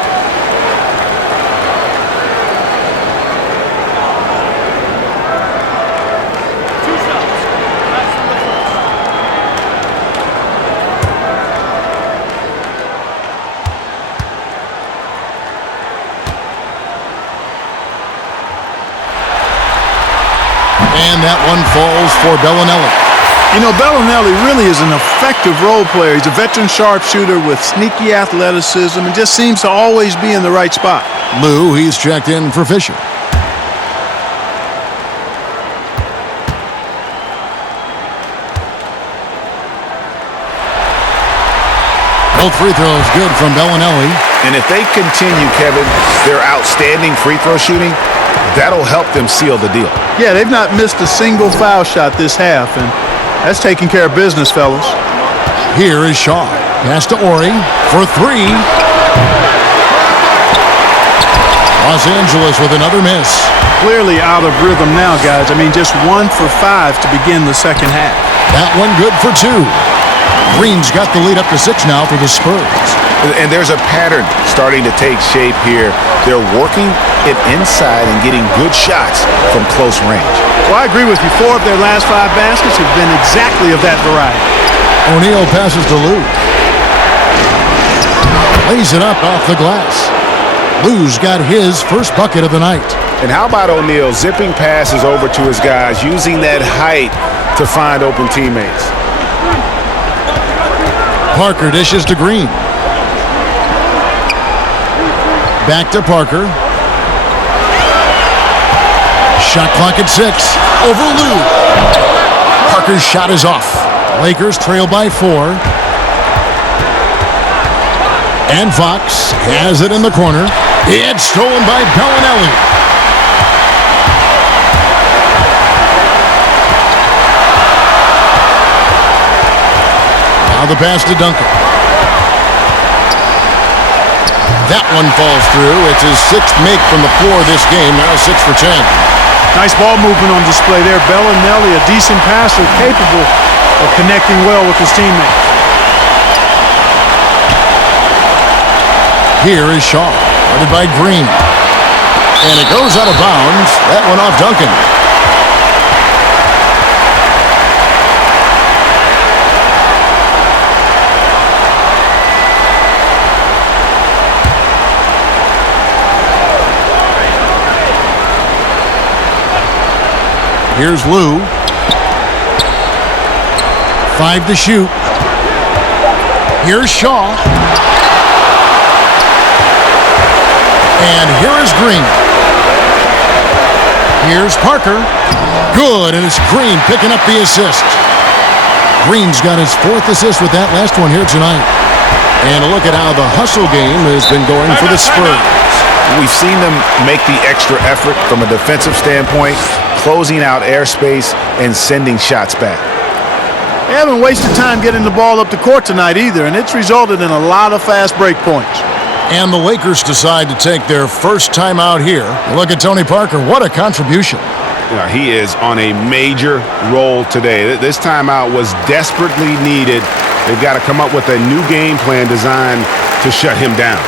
And that one falls for Bellinelli. You know, Bellinelli really is an effective role player. He's a veteran sharpshooter with sneaky athleticism and just seems to always be in the right spot. Lou, he's checked in for Fisher. Both free throws good from Bellinelli. And if they continue, Kevin, their outstanding free throw shooting, that'll help them seal the deal. Yeah, they've not missed a single foul shot this half, and that's taking care of business, fellas. Here is Shaw. Pass to Horry for 3. Los Angeles with another miss. Clearly out of rhythm now, guys. I mean, just 1 for 5 to begin the second half. That one good for 2. Green's got the lead up to 6 now for the Spurs. And there's a pattern starting to take shape here. They're working it inside and getting good shots from close range. Well, I agree with you. 4 of their last 5 baskets have been exactly of that variety. O'Neal passes to Lou. Lays it up off the glass. Lou's got his first bucket of the night. And how about O'Neal zipping passes over to his guys, using that height to find open teammates? Parker dishes to Green. Back to Parker. Shot clock at 6. Over Lou. Parker's shot is off. Lakers trail by 4. And Fox has it in the corner. It's stolen by Bellinelli. Now the pass to Duncan. That one falls through. It's his 6th make from the floor this game. Now 6 for 10. Nice ball movement on display there. Bellinelli, a decent passer, capable of connecting well with his teammates. Here is Shaw, guarded by Green. And it goes out of bounds. That one off Duncan. Here's Lou. 5 to shoot. Here's Shaw. And here is Green. Here's Parker. Good, and it's Green picking up the assist. Green's got his 4th assist with that last one here tonight. And a look at how the hustle game has been going for the Spurs. We've seen them make the extra effort from a defensive standpoint, closing out airspace and sending shots back. They haven't wasted time getting the ball up the court tonight either, and it's resulted in a lot of fast break points. And the Lakers decide to take their first time out here. Look at Tony Parker. What a contribution. Yeah, he is on a major roll today. This timeout was desperately needed. They've got to come up with a new game plan designed to shut him down.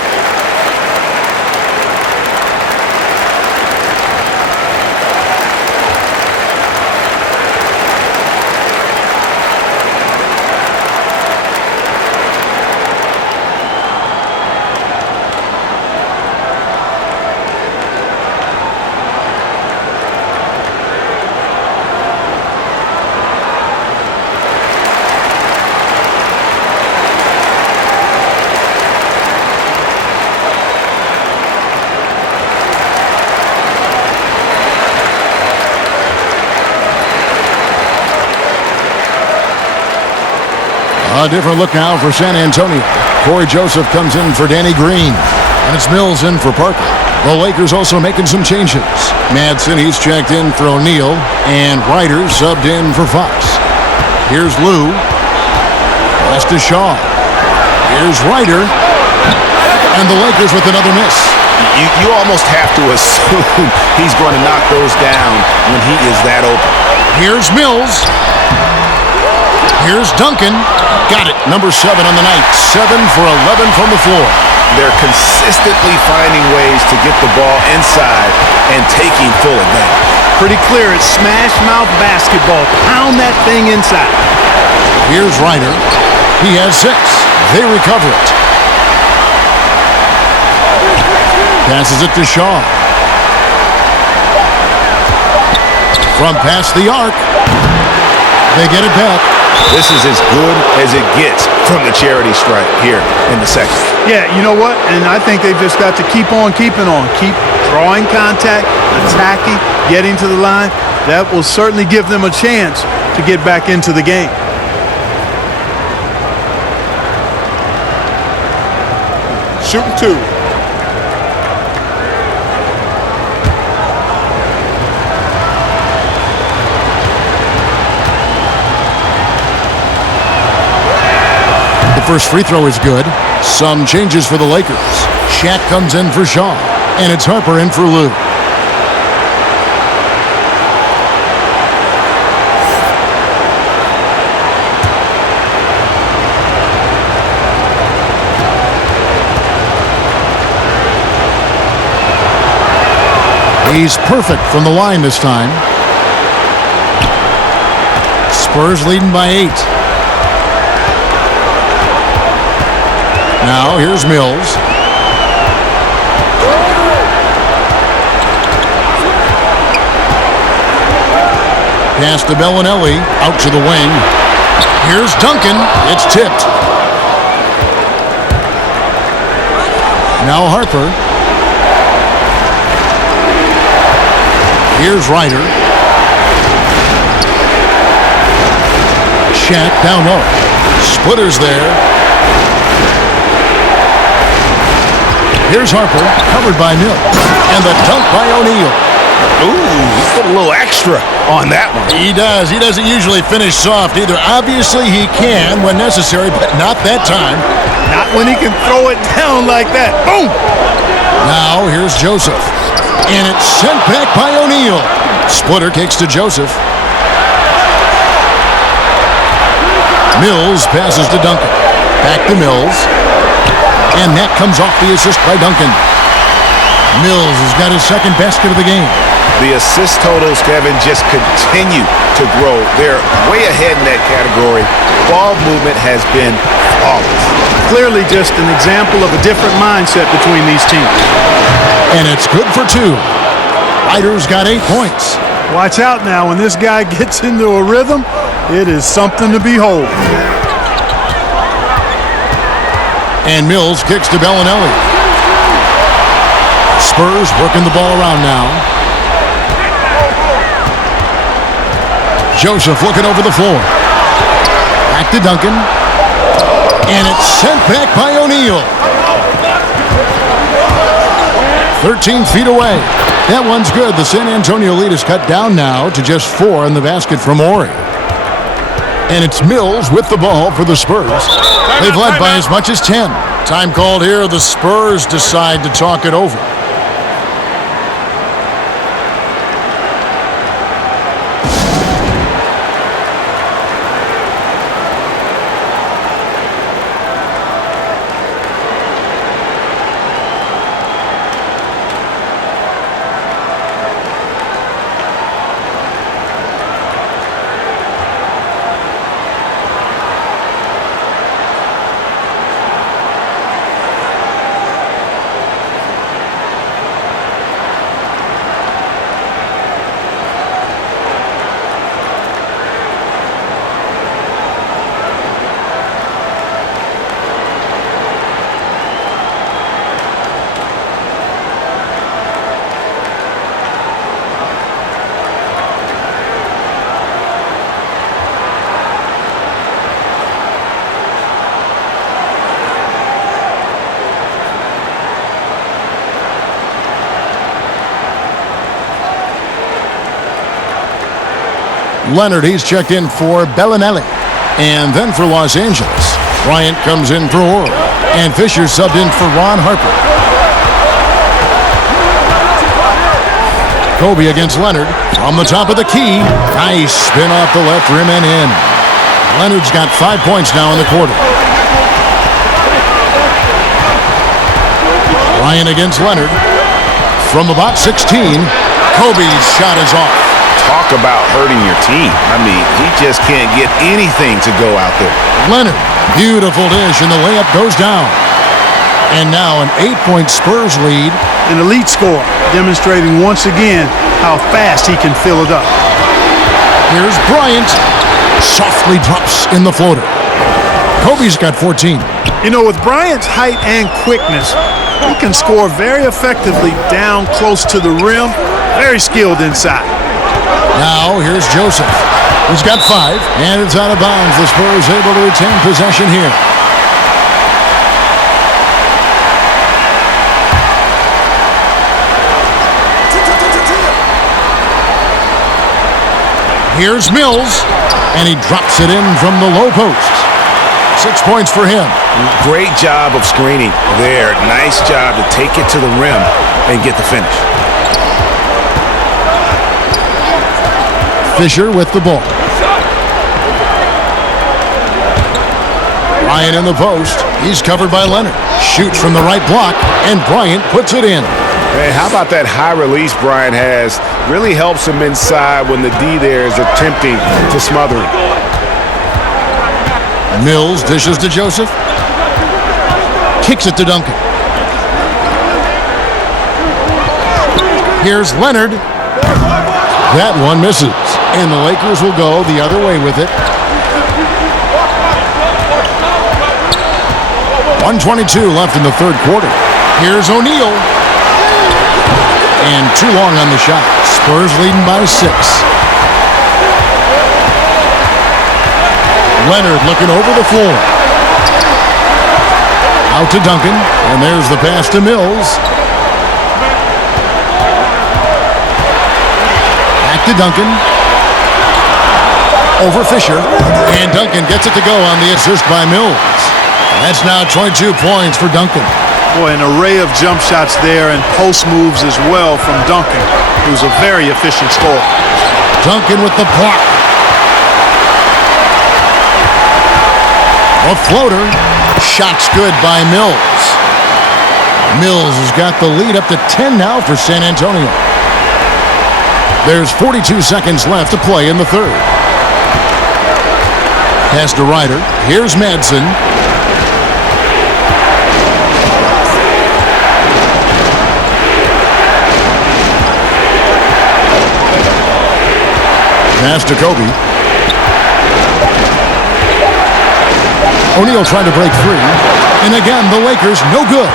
A different look now for San Antonio. Corey Joseph comes in for Danny Green. And it's Mills in for Parker. The Lakers also making some changes. Madsen, he's checked in for O'Neal. And Ryder subbed in for Fox. Here's Lou. Pass to Shaw. Here's Ryder. And the Lakers with another miss. You almost have to assume he's going to knock those down when he is that open. Here's Mills. Here's Duncan. Got it. Number 7 on the night. 7 for 11 from the floor. They're consistently finding ways to get the ball inside and taking full advantage. Pretty clear. It's smash mouth basketball. Pound that thing inside. Here's Ryder. He has 6. They recover it. Passes it to Shaw. From past the arc. They get it back. This is as good as it gets from the charity stripe here in the second. Yeah, you know what? And I think they've just got to keep on keeping on. Keep drawing contact, attacking, getting to the line. That will certainly give them a chance to get back into the game. Shooting 2. First free throw is good. Some changes for the Lakers. Shaq comes in for Shaw. And it's Harper in for Lou. He's perfect from the line this time. Spurs leading by 8. Now, here's Mills. Pass to Bellinelli, out to the wing. Here's Duncan. It's tipped. Now Harper. Here's Ryder. Shaq down low. Splitters there. Here's Harper, covered by Mills. And the dunk by O'Neal. Ooh, he put a little extra on that one. He does. He doesn't usually finish soft either. Obviously, he can when necessary, but not that time. Not when he can throw it down like that. Boom! Now, here's Joseph. And it's sent back by O'Neal. Splitter kicks to Joseph. Mills passes to Duncan. Back to Mills. And that comes off the assist by Duncan. Mills has got his second basket of the game. The assist totals, Kevin, just continue to grow. They're way ahead in that category. Ball movement has been flawless. Clearly just an example of a different mindset between these teams. And it's good for 2. Ryder's got 8 points. Watch out now. When this guy gets into a rhythm, it is something to behold. And Mills kicks to Bellinelli. Spurs working the ball around now. Joseph looking over the floor. Back to Duncan. And it's sent back by O'Neal. 13 feet away. That one's good. The San Antonio lead is cut down now to just 4 in the basket from Morey. And it's Mills with the ball for the Spurs. They've led by as much as 10. Time called here. The Spurs decide to talk it over. Leonard, he's checked in for Bellinelli. And then for Los Angeles, Bryant comes in for Oral. And Fisher subbed in for Ron Harper. Kobe against Leonard from the top of the key. Nice spin off the left rim and in. Leonard's got 5 points now in the quarter. Bryant against Leonard. From about 16, Kobe's shot is off. Talk about hurting your team. I mean, he just can't get anything to go out there. Leonard, beautiful dish, and the layup goes down. And now an 8-point Spurs lead. An elite score, demonstrating once again how fast he can fill it up. Here's Bryant. Softly drops in the floater. Kobe's got 14. You know, with Bryant's height and quickness, he can score very effectively down close to the rim. Very skilled inside. Now, here's Joseph. He's got 5, and it's out of bounds. The Spurs able to retain possession here. Here's Mills, and he drops it in from the low post. 6 points for him. Great job of screening there. Nice job to take it to the rim and get the finish. Fisher with the ball. Bryant in the post. He's covered by Leonard. Shoots from the right block, and Bryant puts it in. Man, how about that high release Bryant has? Really helps him inside when the D there is attempting to smother him. Mills dishes to Joseph. Kicks it to Duncan. Here's Leonard. That one misses. And the Lakers will go the other way with it. 1:22 left in the third quarter. Here's O'Neal. And too long on the shot. Spurs leading by 6. Leonard looking over the floor. Out to Duncan, and there's the pass to Mills. Back to Duncan. Over Fisher, and Duncan gets it to go on the assist by Mills. That's now 22 points for Duncan. Boy, an array of jump shots there and post moves as well from Duncan, who's a very efficient scorer. Duncan with the block. A floater. Shot's good by Mills. Mills has got the lead up to 10 now for San Antonio. There's 42 seconds left to play in the third. Pass to Ryder. Here's Madsen. Pass to Kobe. O'Neal trying to break free. And again, the Lakers no good.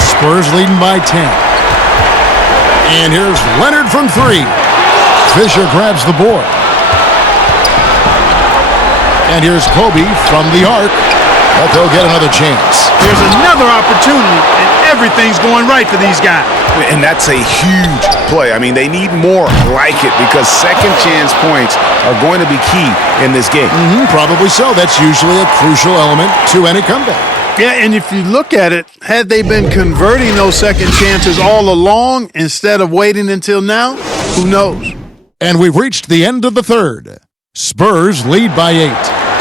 Spurs leading by 10. And here's Leonard from 3. Fisher grabs the board. And here's Kobe from the arc. But they'll get another chance. Here's another opportunity, and everything's going right for these guys. And that's a huge play. I mean, they need more like it because second chance points are going to be key in this game. Probably so. That's usually a crucial element to any comeback. Yeah, and if you look at it, had they been converting those second chances all along instead of waiting until now, who knows? And we've reached the end of the third. Spurs lead by 8.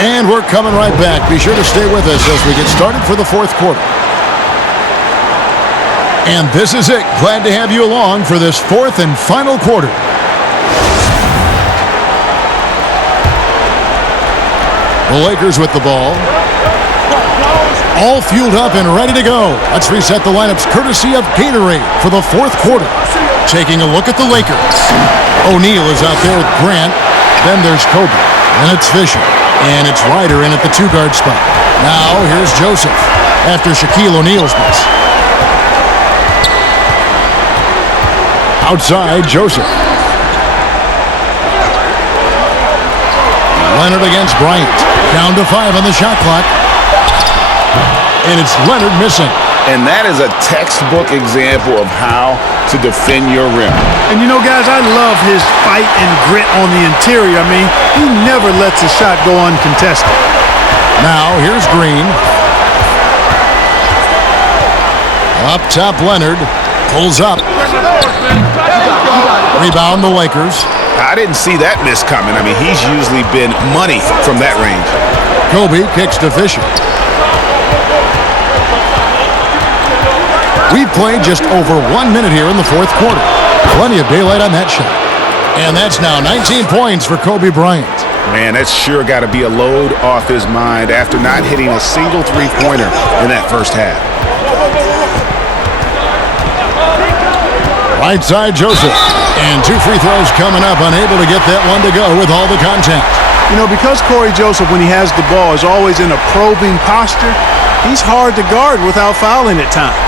And we're coming right back. Be sure to stay with us as we get started for the fourth quarter. And this is it. Glad to have you along for this fourth and final quarter. The Lakers with the ball. All fueled up and ready to go. Let's reset the lineups courtesy of Gatorade for the fourth quarter. Taking a look at the Lakers. O'Neal is out there with Grant. Then there's Kobe. And it's Fisher. And it's Ryder in at the 2-guard spot. Now here's Joseph after Shaquille O'Neal's miss. Outside, Joseph. Leonard against Bryant. Down to 5 on the shot clock. And it's Leonard missing. And that is a textbook example of how to defend your rim. And you know, guys, I love his fight and grit on the interior. I mean, he never lets a shot go uncontested. Now, here's Green. Up top, Leonard. Pulls up. Rebound, the Lakers. I didn't see that miss coming. I mean, he's usually been money from that range. Kobe kicks to Fisher. We've played just over 1 minute here in the fourth quarter. Plenty of daylight on that shot. And that's now 19 points for Kobe Bryant. Man, that's sure got to be a load off his mind after not hitting a single three-pointer in that first half. Right side, Joseph. And 2 free throws coming up, unable to get that one to go with all the contact. You know, because Corey Joseph, when he has the ball, is always in a probing posture, he's hard to guard without fouling at times.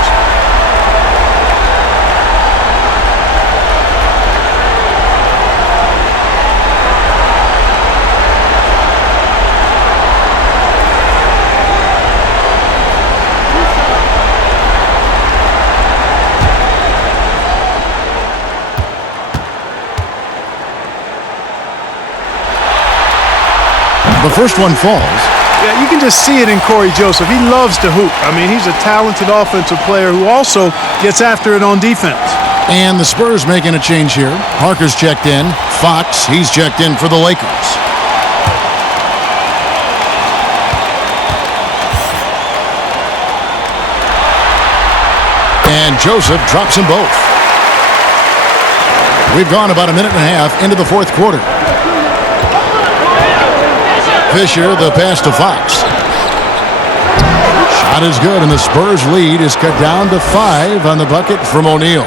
The first one falls. Yeah, you can just see it in Corey Joseph. He loves to hoop. I mean, he's a talented offensive player who also gets after it on defense. And the Spurs making a change here. Parker's checked in. Fox, he's checked in for the Lakers. And Joseph drops them both. We've gone about a minute and a half into the fourth quarter. Fisher, the pass to Fox. Shot is good, and the Spurs lead is cut down to 5 on the bucket from O'Neal.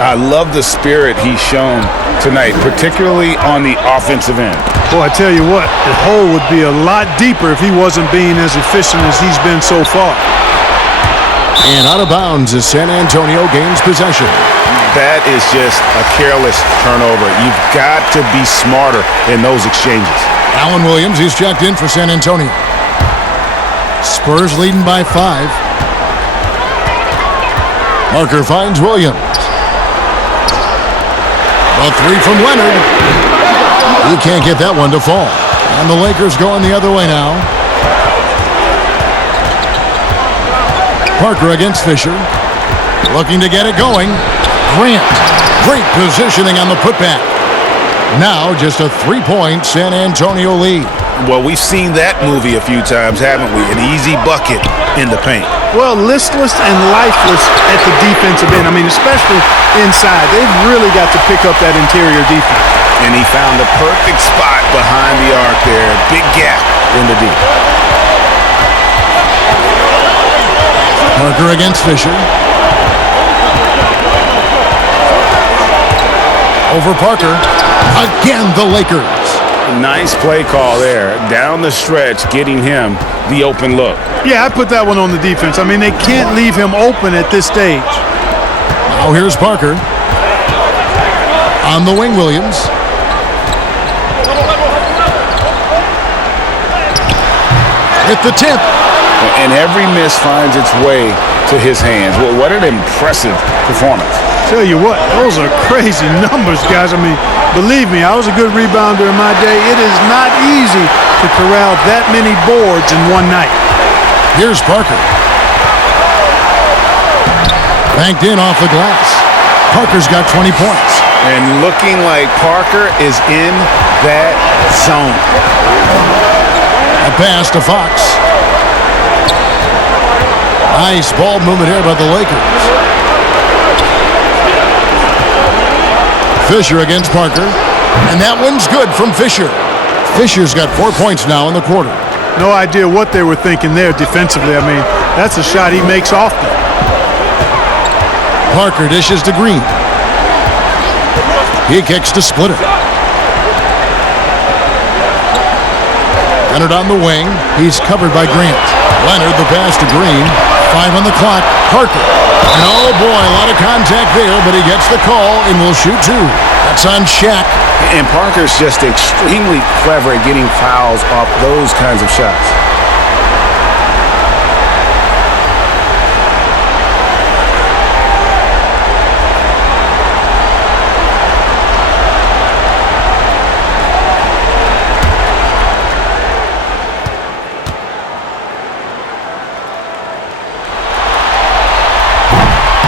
I love the spirit he's shown tonight, particularly on the offensive end. Boy, I tell you what, the hole would be a lot deeper if he wasn't being as efficient as he's been so far. And out of bounds as San Antonio gains possession. That is just a careless turnover. You've got to be smarter in those exchanges. Alan Williams, he's checked in for San Antonio. Spurs leading by 5. Parker finds Williams. A 3 from Leonard. He can't get that one to fall. And the Lakers going the other way now. Parker against Fisher. Looking to get it going. Grant. Great positioning on the putback. Now just a 3-point San Antonio lead. Well, we've seen that movie a few times, haven't we? An easy bucket in the paint. Well, listless and lifeless at the defensive end. I mean, especially inside. They've really got to pick up that interior defense. And he found the perfect spot behind the arc there. Big gap in the deep. Parker against Fisher. Over Parker. Again, the Lakers. Nice play call there. Down the stretch, getting him the open look. Yeah, I put that one on the defense. I mean, they can't leave him open at this stage. Now here's Parker. On the wing, Williams. With the tip. And every miss finds its way to his hands. Well, what an impressive performance. Tell you what, those are crazy numbers, guys. I mean, believe me, I was a good rebounder in my day. It is not easy to corral that many boards in one night. Here's Parker. Banked in off the glass. Parker's got 20 points. And looking like Parker is in that zone. A pass to Fox. Nice ball movement here by the Lakers. Fisher against Parker. And that one's good from Fisher. Fisher's got 4 points now in the quarter. No idea what they were thinking there defensively. I mean, that's a shot he makes often. Parker dishes to Green. He kicks to Splitter. Leonard on the wing. He's covered by Grant. Leonard the pass to Green. 5 on the clock. Parker. And oh boy, a lot of contact there, but he gets the call and will shoot 2. That's on Shaq. And Parker's just extremely clever at getting fouls off those kinds of shots.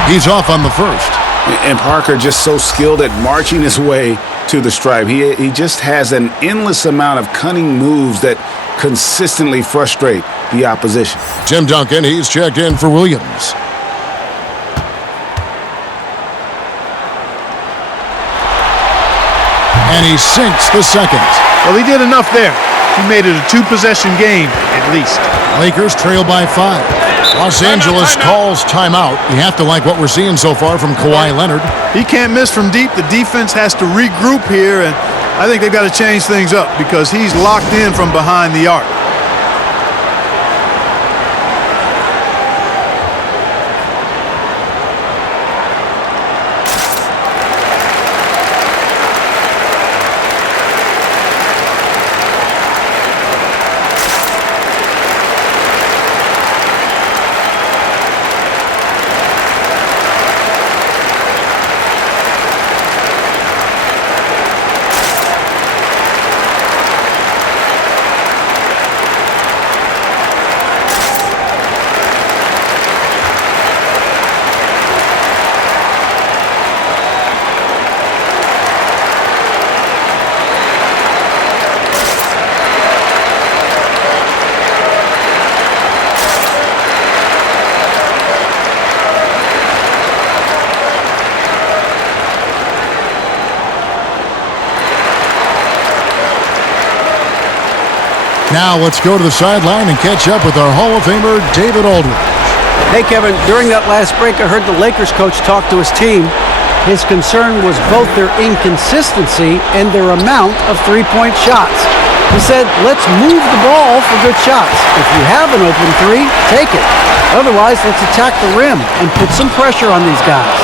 He's off on the first. And Parker just so skilled at marching his way to the stripe. He just has an endless amount of cunning moves that consistently frustrate the opposition. Tim Duncan, he's checked in for Williams. And he sinks the second. Well, he did enough there. He made it a 2-possession game, at least. Lakers trail by 5. Los Angeles calls timeout. You have to like what we're seeing so far from Kawhi Leonard. He can't miss from deep. The defense has to regroup here, and I think they've got to change things up because he's locked in from behind the arc. Now let's go to the sideline and catch up with our Hall of Famer, David Aldridge. Hey, Kevin, during that last break, I heard the Lakers coach talk to his team. His concern was both their inconsistency and their amount of three-point shots. He said, let's move the ball for good shots. If you have an open 3, take it. Otherwise, let's attack the rim and put some pressure on these guys.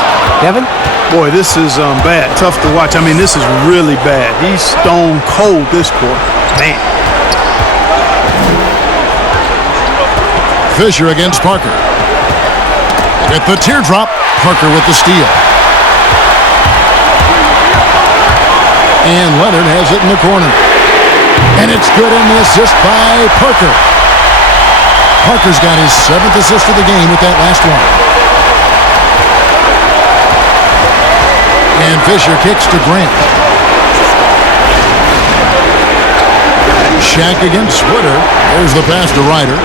Kevin? Boy, this is bad. Tough to watch. I mean, this is really bad. He's stone cold this quarter. Man. Fisher against Parker. With the teardrop, Parker with the steal. And Leonard has it in the corner. And it's good, in the assist by Parker. Parker's got his 7th assist of the game with that last one. And Fisher kicks to Grant. Shaq against Splitter. There's the pass to Ryder.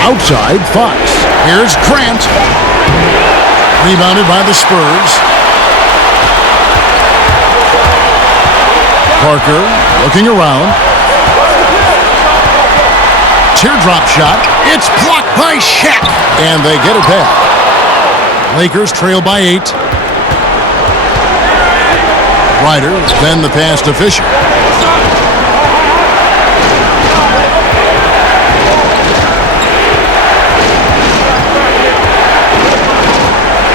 Outside, Fox. Here's Grant. Rebounded by the Spurs. Parker looking around. Teardrop shot. It's blocked by Shaq. And they get it back. Lakers trail by 8. Ryder, then the pass to Fisher.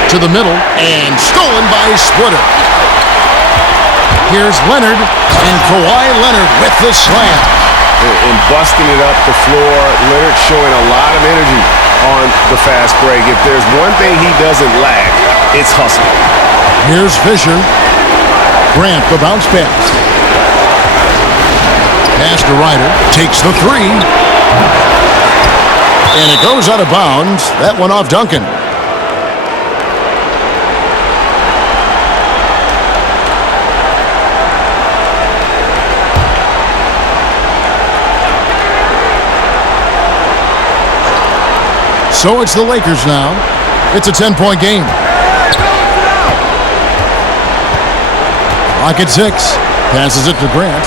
To the middle, and stolen by Splitter. Here's Leonard, and Kawhi Leonard with the slam. And busting it up the floor, Leonard showing a lot of energy on the fast break. If there's one thing he doesn't lack, it's hustle. Here's Fisher. Grant, the bounce pass. Pass to Ryder. Takes the 3. And it goes out of bounds. That one off Duncan. So it's the Lakers now. It's a 10-point game. Clock at 6. Passes it to Grant.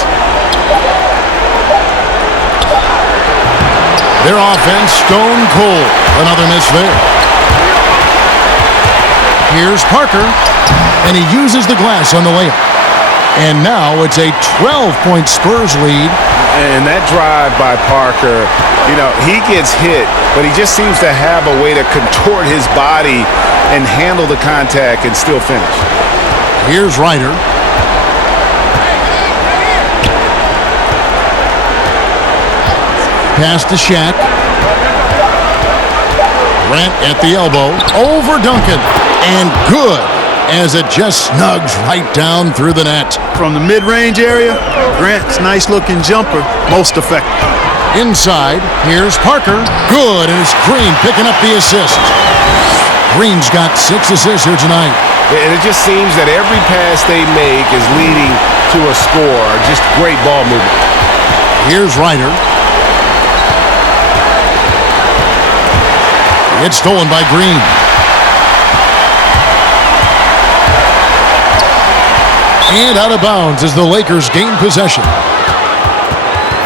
Their offense stone cold. Another miss there. Here's Parker. And he uses the glass on the layup. And now it's a 12-point Spurs lead. And that drive by Parker, you know, he gets hit, but he just seems to have a way to contort his body and handle the contact and still finish. Here's Ryder. Pass to Shaq. Grant at the elbow. Over Duncan. And good, as it just snugs right down through the net. From the mid-range area, Grant's nice-looking jumper, most effective. Inside, here's Parker. Good, and it's Green picking up the assist. Green's got 6 assists here tonight. And it just seems that every pass they make is leading to a score. Just great ball movement. Here's Ryder. It's stolen by Green. And out of bounds as the Lakers gain possession.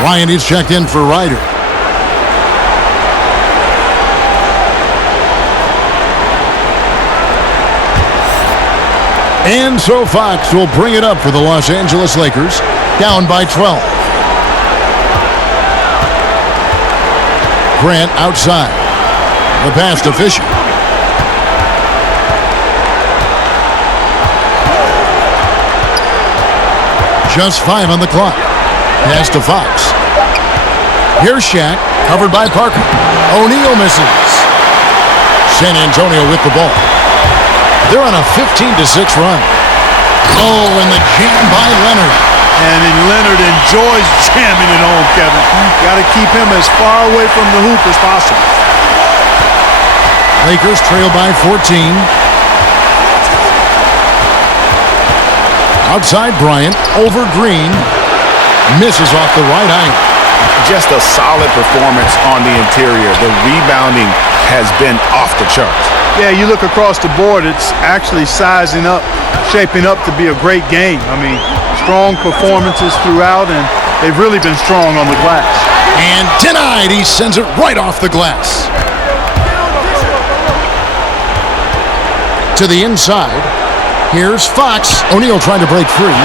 Ryan is checked in for Ryder. And so Fox will bring it up for the Los Angeles Lakers, down by 12. Grant outside. The pass to Fisher. Just 5 on the clock. Pass to Fox. Here's Shaq, covered by Parker. O'Neal misses. San Antonio with the ball. They're on a 15-6 run. Oh, and the jam by Leonard. And Leonard enjoys jamming it home, Kevin. Got to keep him as far away from the hoop as possible. Lakers trail by 14. Outside Bryant, over Green. Misses off the right eye. Just a solid performance on the interior. The rebounding has been off the charts. Yeah, you look across the board, it's actually sizing up, shaping up to be a great game. I mean, strong performances throughout, and they've really been strong on the glass. And denied. He sends it right off the glass. To the inside. Here's Fox. O'Neal trying to break free.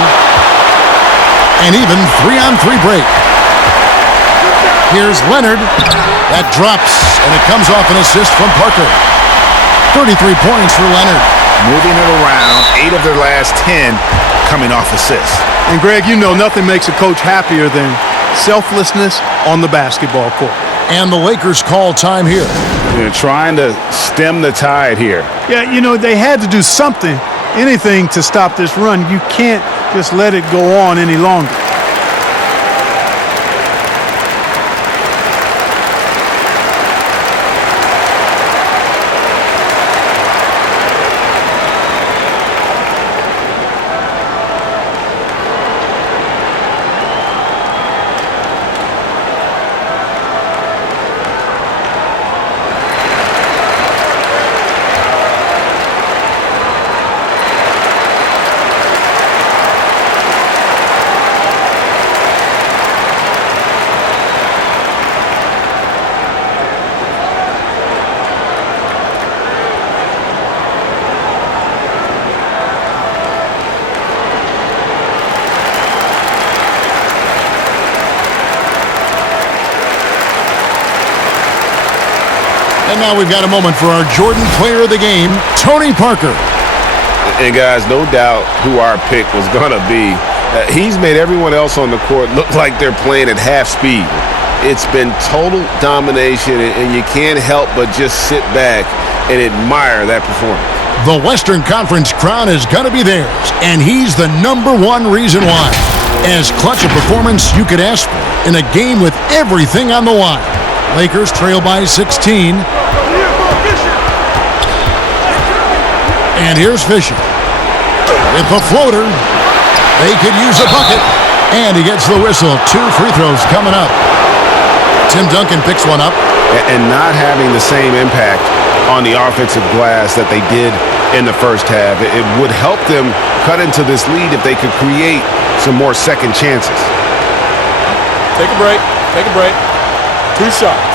And even 3-on-3 break. Here's Leonard. That drops, and it comes off an assist from Parker. 33 points for Leonard. Moving it around, 8 of their last 10 coming off assists. And Greg, you know nothing makes a coach happier than selflessness on the basketball court. And the Lakers call time here. They're trying to stem the tide here. Yeah, you know, they had to do something, anything to stop this run. You can't just let it go on any longer. And now we've got a moment for our Jordan Player of the Game, Tony Parker. And guys, no doubt who our pick was going to be. He's made everyone else on the court look like they're playing at half speed. It's been total domination, and you can't help but just sit back and admire that performance. The Western Conference crown is going to be theirs, and he's the #1 reason why. As clutch a performance you could ask for in a game with everything on the line. Lakers trail by 16. And here's Fisher. With the floater, they could use a bucket. And he gets the whistle. 2 free throws coming up. Tim Duncan picks one up. And not having the same impact on the offensive glass that they did in the first half. It would help them cut into this lead if they could create some more second chances. Take a break. Take a break. 2 shots.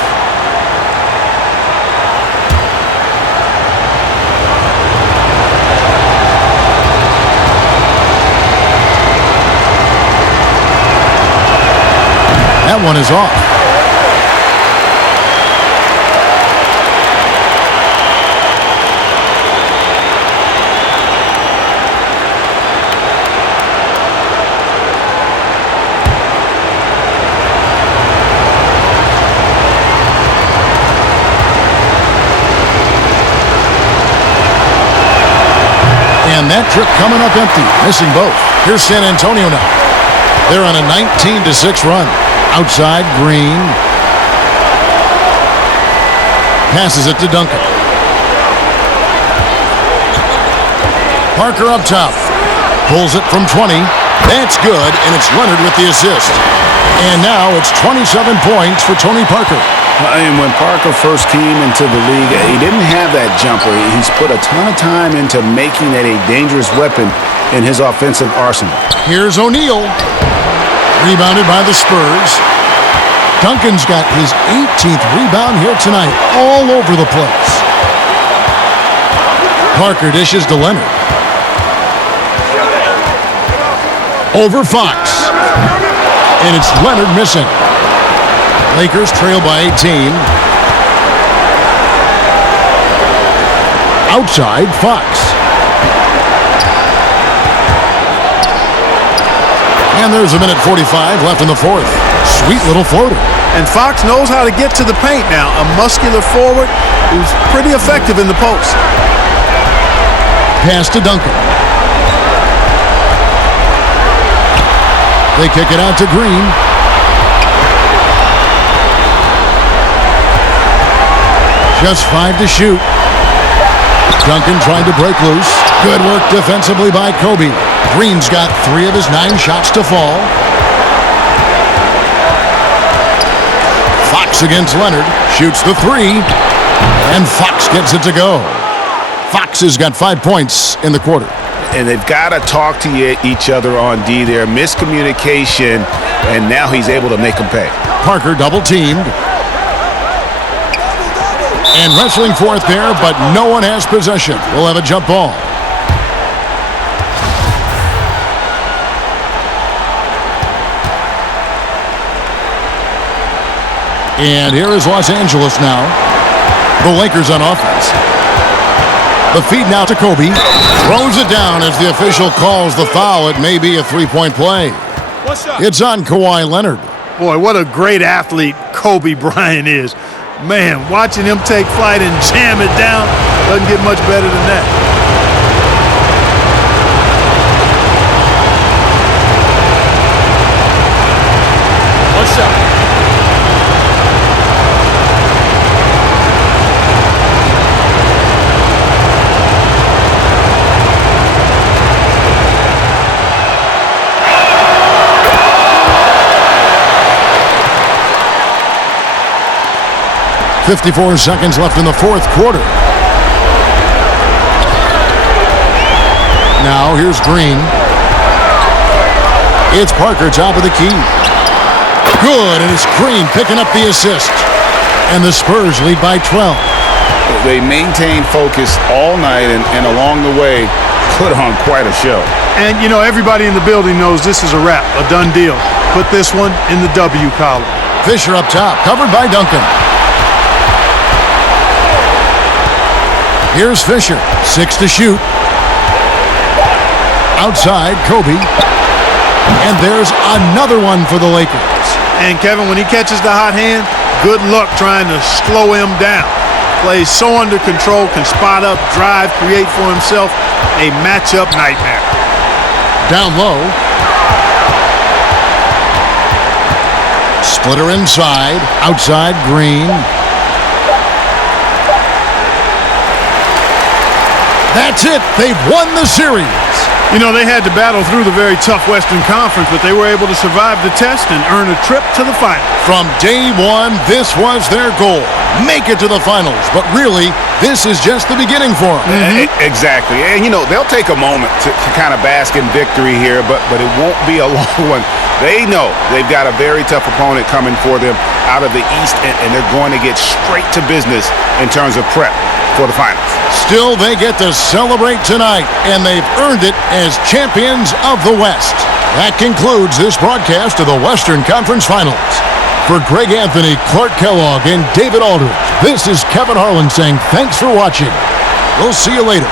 That one is off. And that trip coming up empty, missing both. Here's San Antonio now. They're on a 19-6 run. Outside, Green. Passes it to Duncan. Parker up top. Pulls it from 20. That's good, and it's Leonard with the assist. And now it's 27 points for Tony Parker. And when Parker first came into the league, he didn't have that jumper. He's put a ton of time into making it a dangerous weapon in his offensive arsenal. Here's O'Neal. Rebounded by the Spurs. Duncan's got his 18th rebound here tonight, all over the place. Parker dishes to Leonard. Over Fox. And it's Leonard missing. Lakers trail by 18. Outside, Fox. And there's a minute 45 left in the fourth. Sweet little floater. And Fox knows how to get to the paint now. A muscular forward who's pretty effective in the post. Pass to Duncan. They kick it out to Green. Just 5 to shoot. Duncan trying to break loose. Good work defensively by Kobe. Green's got 3 of his 9 shots to fall. Fox against Leonard. Shoots the 3. And Fox gets it to go. Fox has got 5 points in the quarter. And they've got to talk to each other on D there. Miscommunication, and now he's able to make them pay. Parker double-teamed. And wrestling for it there, but no one has possession. We'll have a jump ball. And here is Los Angeles now. The Lakers on offense. The feed now to Kobe. Throws it down as the official calls the foul. It may be a three-point play. It's on Kawhi Leonard. Boy, what a great athlete Kobe Bryant is. Man, watching him take flight and jam it down doesn't get much better than that. One shot. .54 seconds left in the fourth quarter. Now here's Green. It's Parker, top of the key. Good, and it's Green picking up the assist. And the Spurs lead by 12. They maintained focus all night and along the way put on quite a show. And, you know, everybody in the building knows this is a wrap, a done deal. Put this one in the W column. Fisher up top, covered by Duncan. Here's Fisher, 6 to shoot. Outside, Kobe. And there's another one for the Lakers. And Kevin, when he catches the hot hand, good luck trying to slow him down. Plays so under control, can spot up, drive, create for himself. A matchup nightmare. Down low. Splitter inside. Outside, Green. That's it. They've won the series. You know, they had to battle through the very tough Western Conference, but they were able to survive the test and earn a trip to the finals. From day one, this was their goal. Make it to the finals. But really, this is just the beginning for them. Exactly. And, you know, they'll take a moment to kind of bask in victory here, but it won't be a long one. They know they've got a very tough opponent coming for them out of the East, and they're going to get straight to business in terms of prep for the finals. Still, they get to celebrate tonight, and they've earned it as champions of the West. That concludes this broadcast of the Western Conference Finals. For Greg Anthony, Clark Kellogg, and David Aldridge, this is Kevin Harlan saying thanks for watching. We'll see you later.